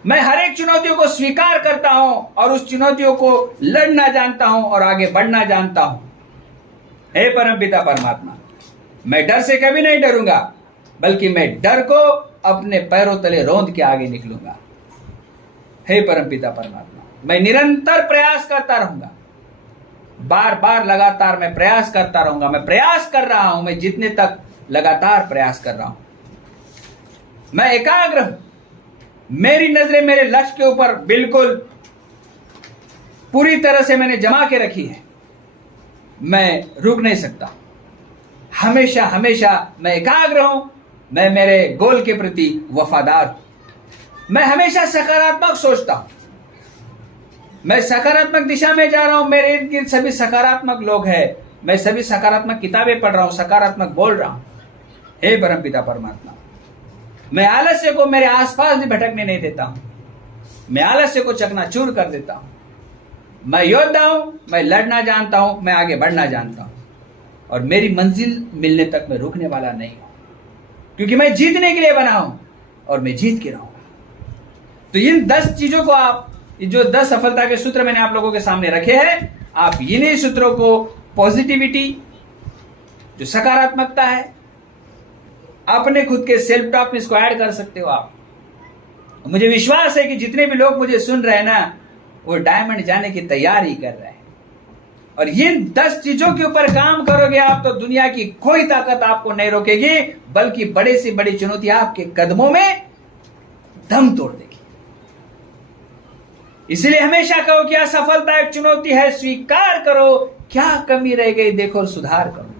मैं हर एक चुनौतियों को स्वीकार करता हूं और उस चुनौतियों को लड़ना जानता हूं और आगे बढ़ना जानता हूं। हे परमपिता परमात्मा, मैं डर से कभी नहीं डरूंगा, बल्कि मैं डर को अपने पैरों तले रौंद के आगे निकलूंगा। हे परमपिता परमात्मा, मैं निरंतर प्रयास करता रहूंगा, बार बार लगातार मैं प्रयास करता रहूंगा। मैं प्रयास कर रहा हूं, मैं जितने तक लगातार प्रयास कर रहा हूं। मैं एकाग्र हूं, मेरी नजरें मेरे लक्ष्य के ऊपर बिल्कुल पूरी तरह से मैंने जमा के रखी है। मैं रुक नहीं सकता, हमेशा हमेशा मैं एकाग्र हूं, मैं मेरे गोल के प्रति वफादार हूं। मैं हमेशा सकारात्मक सोचता हूं, मैं सकारात्मक दिशा में जा रहा हूं, मेरे इर्द गिर्द सभी सकारात्मक लोग हैं, मैं सभी सकारात्मक किताबें पढ़ रहा हूं, सकारात्मक बोल रहा हूं। हे परमपिता परमात्मा, मैं आलस्य को मेरे आसपास भी भटकने नहीं देता हूं, मैं आलस्य को चकनाचूर कर देता हूं। मैं योद्धा हूं, मैं लड़ना जानता हूं, मैं आगे बढ़ना जानता हूं और मेरी मंजिल मिलने तक मैं रुकने वाला नहीं हूं, क्योंकि मैं जीतने के लिए बना हूं और मैं जीत के रहूंगा। तो इन 10 चीजों को आप जो 10 सफलता के सूत्र मैंने आप लोगों के सामने रखे हैं, आप इन्हीं सूत्रों को पॉजिटिविटी, जो सकारात्मकता है, अपने खुद के सेल्फ टॉक में इसको ऐड कर सकते हो आप। मुझे विश्वास है कि जितने भी लोग मुझे सुन रहे हैं ना, वो डायमंड जाने की तैयारी कर रहे हैं। और ये 10 चीजों के ऊपर काम करोगे आप, तो दुनिया की कोई ताकत आपको नहीं रोकेगी, बल्कि बड़े से बड़ी चुनौती आपके कदमों में दम तोड़ देगी। इसलिए हमेशा कहो कि असफलता एक चुनौती है, स्वीकार करो, क्या कमी रह गई देखो और सुधार करो।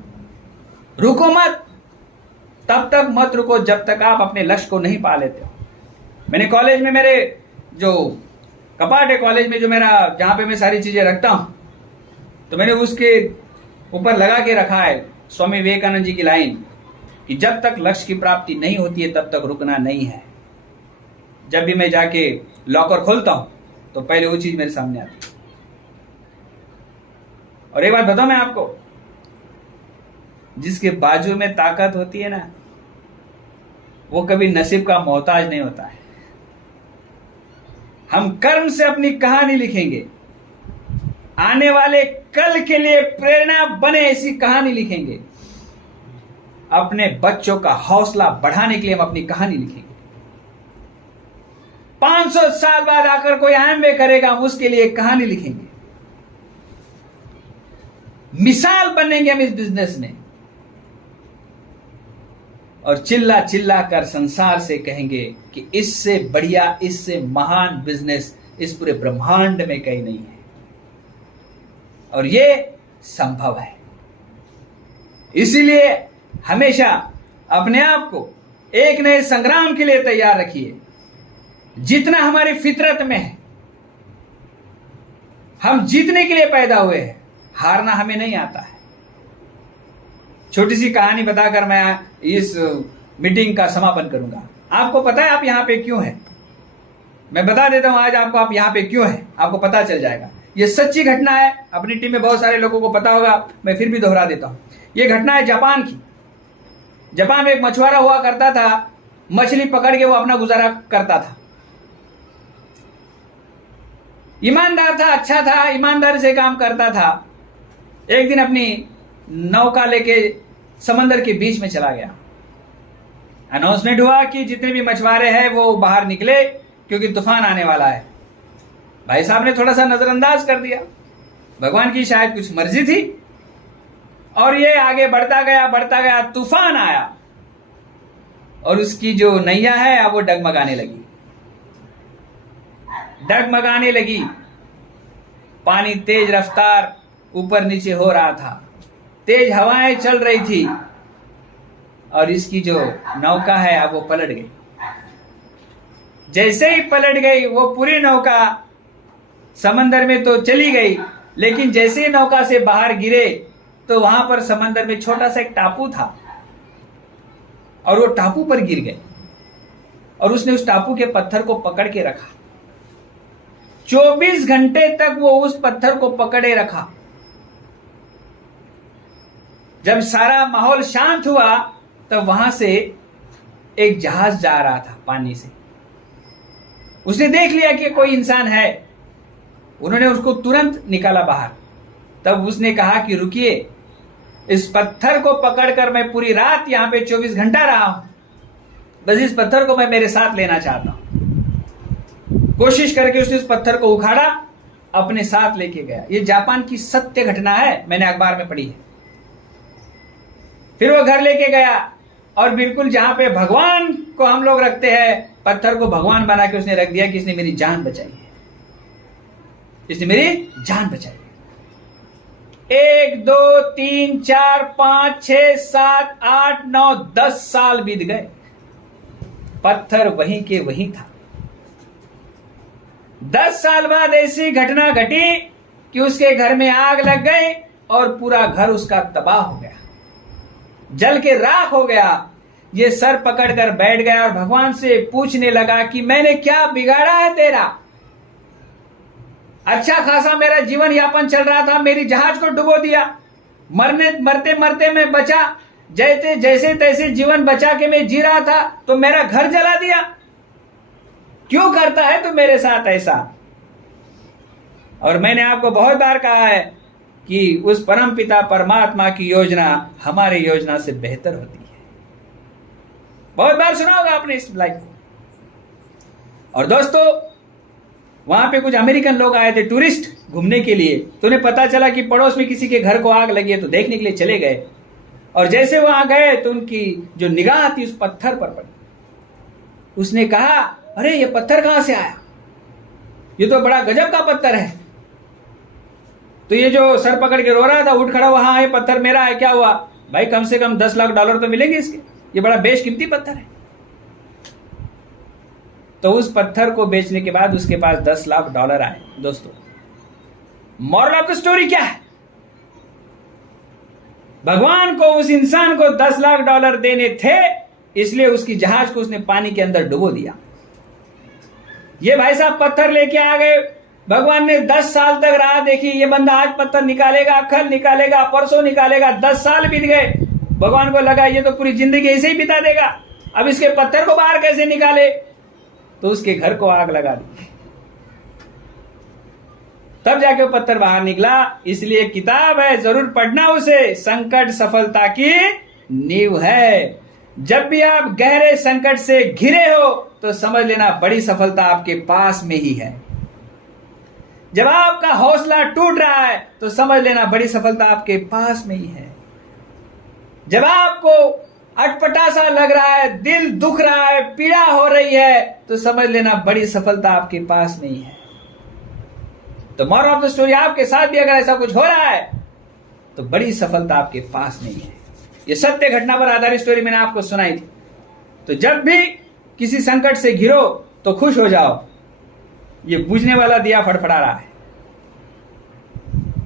रुको मत, तब तक मत रुको जब तक आप अपने लक्ष्य को नहीं पा लेते हो। मैंने कॉलेज में, मेरे जो कपाट है कॉलेज में, जो मेरा जहां पे मैं सारी चीजें रखता हूं, तो मैंने उसके ऊपर लगा के रखा है स्वामी विवेकानंद जी की लाइन कि जब तक लक्ष्य की प्राप्ति नहीं होती है तब तक रुकना नहीं है। जब भी मैं जाके लॉकर खोलता हूं तो पहले वो चीज मेरे सामने आती है। और एक बात बताऊं मैं आपको, जिसके बाजू में ताकत होती है ना, वो कभी नसीब का मोहताज नहीं होता है। हम कर्म से अपनी कहानी लिखेंगे, आने वाले कल के लिए प्रेरणा बने ऐसी कहानी लिखेंगे। अपने बच्चों का हौसला बढ़ाने के लिए हम अपनी कहानी लिखेंगे। 500 साल बाद आकर कोई एमबीए करेगा, हम उसके लिए एक कहानी लिखेंगे। मिसाल बनेंगे हम इस बिजनेस में, और चिल्ला चिल्ला कर संसार से कहेंगे कि इससे बढ़िया, इससे महान बिजनेस इस पूरे ब्रह्मांड में कहीं नहीं है। और ये संभव है। इसीलिए हमेशा अपने आप को एक नए संग्राम के लिए तैयार रखिए। जितना हमारी फितरत में है, हम जीतने के लिए पैदा हुए हैं, हारना हमें नहीं आता है। छोटी सी कहानी बताकर मैं इस मीटिंग का समापन करूंगा। आपको पता है आप यहां पे क्यों हैं? मैं बता देता हूं आज आपको, आप यहां पे क्यों हैं, आपको पता चल जाएगा। ये सच्ची घटना है, अपनी टीम में बहुत सारे लोगों को पता होगा, मैं फिर भी दोहरा देता हूं। ये घटना है जापान की। जापान में एक मछुआरा हुआ करता था, मछली पकड़ के वो अपना गुजारा करता था। ईमानदार था, अच्छा था, ईमानदारी से काम करता था। एक दिन अपनी नौका लेके समंदर के बीच में चला गया। अनाउंसमेंट हुआ कि जितने भी मछुआरे हैं वो बाहर निकले, क्योंकि तूफान आने वाला है। भाई साहब ने थोड़ा सा नजरअंदाज कर दिया, भगवान की शायद कुछ मर्जी थी, और ये आगे बढ़ता गया, तूफान आया और उसकी जो नैया है अब वो डगमगाने लगी। पानी तेज रफ्तार ऊपर नीचे हो रहा था, तेज हवाएं चल रही थी, और इसकी जो नौका है अब वो पलट गई। जैसे ही पलट गई, वो पूरी नौका समंदर में तो चली गई, लेकिन जैसे ही नौका से बाहर गिरे तो वहां पर समंदर में छोटा सा एक टापू था, और वो टापू पर गिर गए। और उसने उस टापू के पत्थर को पकड़ के रखा। 24 घंटे तक वो उस पत्थर को पकड़े रखा। जब सारा माहौल शांत हुआ तब वहां से एक जहाज जा रहा था पानी से। उसने देख लिया कि कोई इंसान है, उन्होंने उसको तुरंत निकाला बाहर। तब उसने कहा कि रुकिए, इस पत्थर को पकड़कर मैं पूरी रात यहां पे 24 घंटा रहा हूं, बस इस पत्थर को मैं मेरे साथ लेना चाहता हूं। कोशिश करके उसने उस पत्थर को उखाड़ा, अपने साथ लेके गया। ये जापान की सत्य घटना है, मैंने अखबार में पढ़ी है। फिर वो घर लेके गया, और बिल्कुल जहां पे भगवान को हम लोग रखते हैं, पत्थर को भगवान बना के उसने रख दिया कि इसने मेरी जान बचाई है, इसने मेरी जान बचाई। 1 2 3 4 5 6 7 8 9 10 साल बीत गए, पत्थर वहीं के वहीं था। 10 साल बाद ऐसी घटना घटी कि उसके घर में आग लग गई और पूरा घर उसका तबाह हो गया, जल के राख हो गया। ये सर पकड़कर बैठ गया और भगवान से पूछने लगा कि मैंने क्या बिगाड़ा है तेरा? अच्छा खासा मेरा जीवन यापन चल रहा था, मेरी जहाज को डुबो दिया, मरते मरते मैं बचा, जैसे तैसे जीवन बचा के मैं जी रहा था, तो मेरा घर जला दिया। क्यों करता है तू मेरे साथ ऐसा? और मैंने आपको बहुत बार कहा है कि उस परम पिता परमात्मा की योजना हमारी योजना से बेहतर होती है। बहुत बार सुना होगा आपने इस लाइफ को। और दोस्तों, वहां पे कुछ अमेरिकन लोग आए थे टूरिस्ट घूमने के लिए, तो उन्हें पता चला कि पड़ोस में किसी के घर को आग लगी है, तो देखने के लिए चले गए। और जैसे वहां गए तो उनकी जो निगाह थी उस पत्थर पर पड़ी। उसने कहा, अरे ये पत्थर कहां से आया, ये तो बड़ा गजब का पत्थर है। तो ये जो सर पकड़ के रो रहा था उठ खड़ा, वहां है पत्थर मेरा है, क्या हुआ भाई, कम से कम $10 लाख तो मिलेंगे इसके, ये बड़ा बेशकीमती पत्थर है। तो उस पत्थर को बेचने के बाद उसके पास $10 लाख आए। दोस्तों, मॉरल ऑफ द स्टोरी क्या है? भगवान को उस इंसान को $10 लाख देने थे, इसलिए उसकी जहाज को उसने पानी के अंदर डुबो दिया। ये भाई साहब पत्थर लेके आ गए, भगवान ने 10 साल तक राह देखी, ये बंदा आज पत्थर निकालेगा, कल निकालेगा, परसों निकालेगा। 10 साल बीत गए, भगवान को लगा ये तो पूरी जिंदगी ऐसे ही बिता देगा, अब इसके पत्थर को बाहर कैसे निकाले। तो उसके घर को आग लगा दी, तब जाके वो पत्थर बाहर निकला। इसलिए किताब है, जरूर पढ़ना उसे, संकट सफलता की नींव है। जब भी आप गहरे संकट से घिरे हो तो समझ लेना बड़ी सफलता आपके पास में ही है। जब आपका हौसला टूट रहा है तो समझ लेना बड़ी सफलता आपके पास में ही है। जब आपको अटपटा सा लग रहा है, दिल दुख रहा है, पीड़ा हो रही है, तो समझ लेना बड़ी सफलता आपके पास में ही है। तो मॉरल ऑफ द स्टोरी, आपके साथ भी अगर ऐसा कुछ हो रहा है तो बड़ी सफलता आपके पास नहीं है। ये सत्य घटना पर आधारित स्टोरी मैंने आपको सुनाई थी। तो जब भी किसी संकट से घिरो तो खुश हो जाओ, ये बुझने वाला दिया फड़फड़ा रहा है,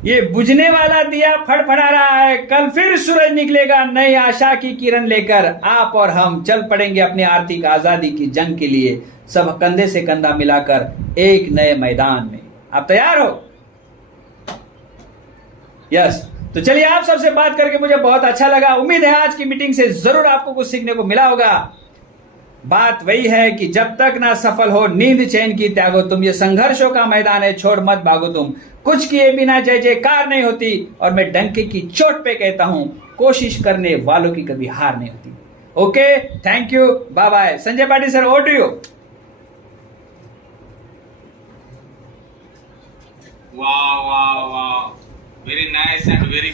ये बुझने वाला दिया फड़फड़ा रहा है। कल फिर सूरज निकलेगा नई आशा की किरण लेकर, आप और हम चल पड़ेंगे अपनी आर्थिक आजादी की जंग के लिए, सब कंधे से कंधा मिलाकर एक नए मैदान में। आप तैयार हो? यस। तो चलिए, आप सबसे बात करके मुझे बहुत अच्छा लगा। उम्मीद है आज की मीटिंग से जरूर आपको कुछ सीखने को मिला होगा। बात वही है कि जब तक ना सफल हो नींद चैन की त्यागो तुम, ये संघर्षों का मैदान है, छोड़ मत भागो तुम। कुछ किए बिना जय जयकार नहीं होती, और मैं डंके की चोट पे कहता हूं, कोशिश करने वालों की कभी हार नहीं होती। Okay, thank you, bye bye. Sanjay Patil sir, over to you. Wow, wow, wow. Very nice and very